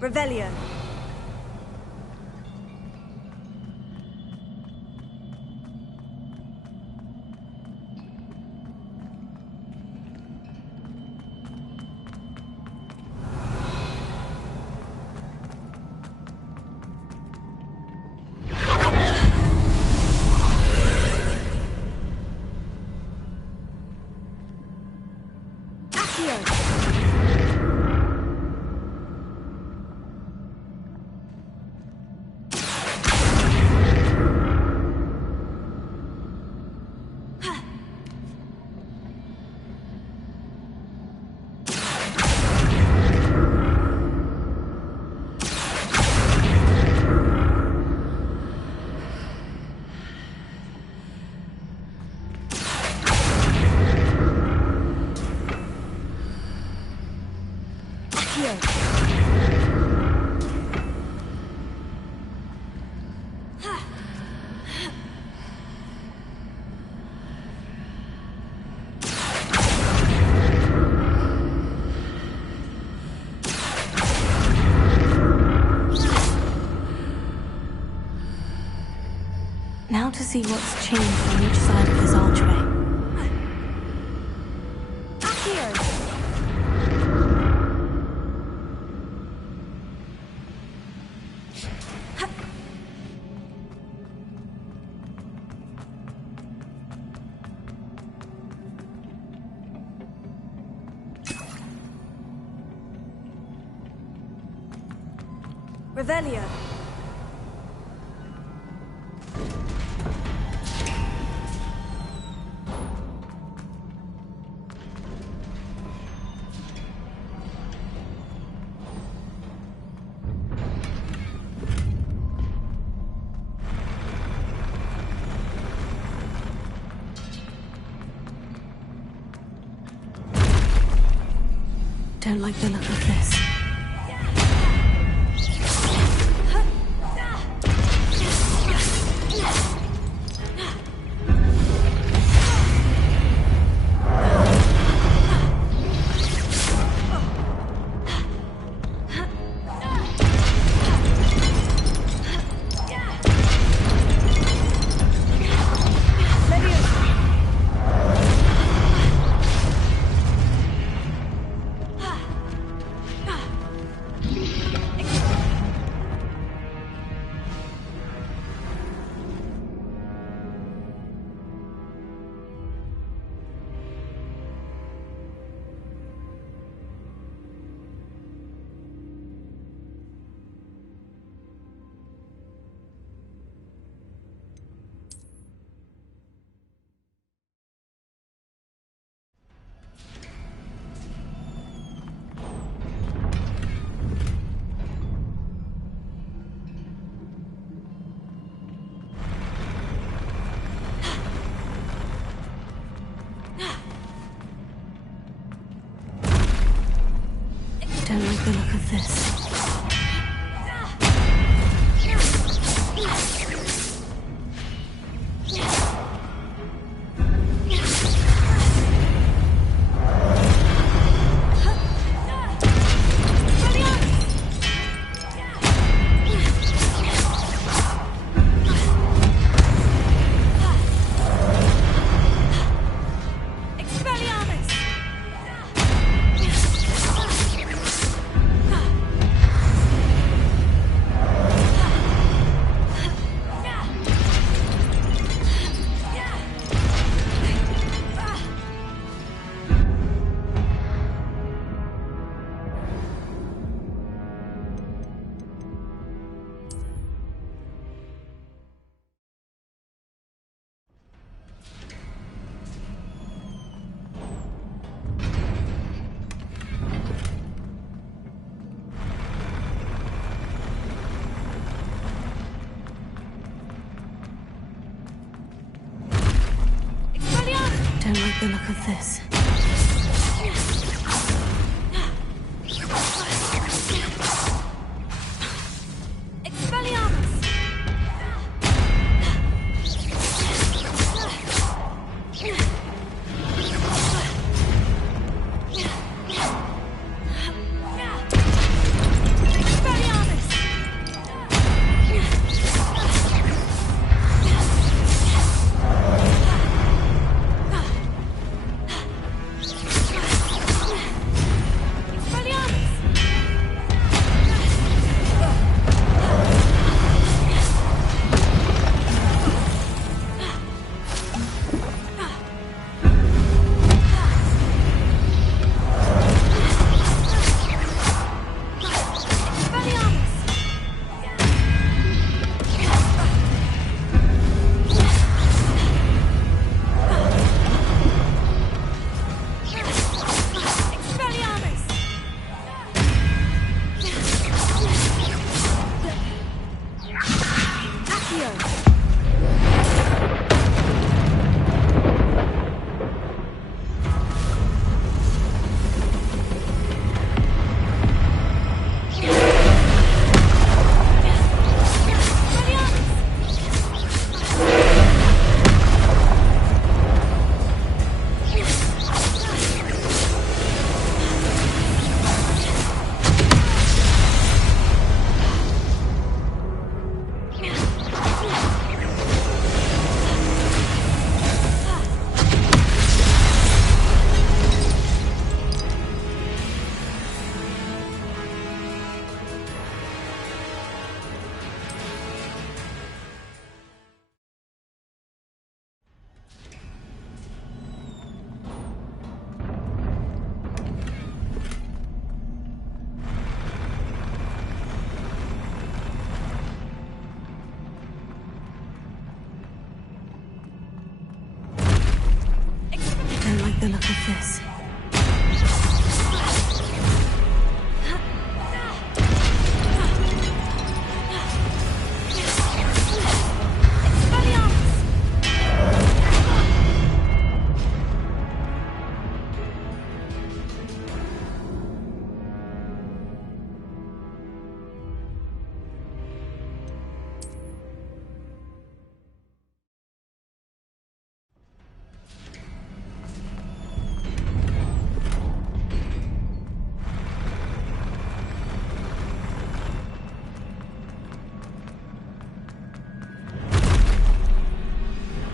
Revelio. Now to see what's changed on each side of this archway. Revelio. Don't like the look of this. Don't like the look of this. Don't like the look of this. Expelliarmus! of this.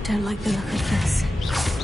Don't like the look of this.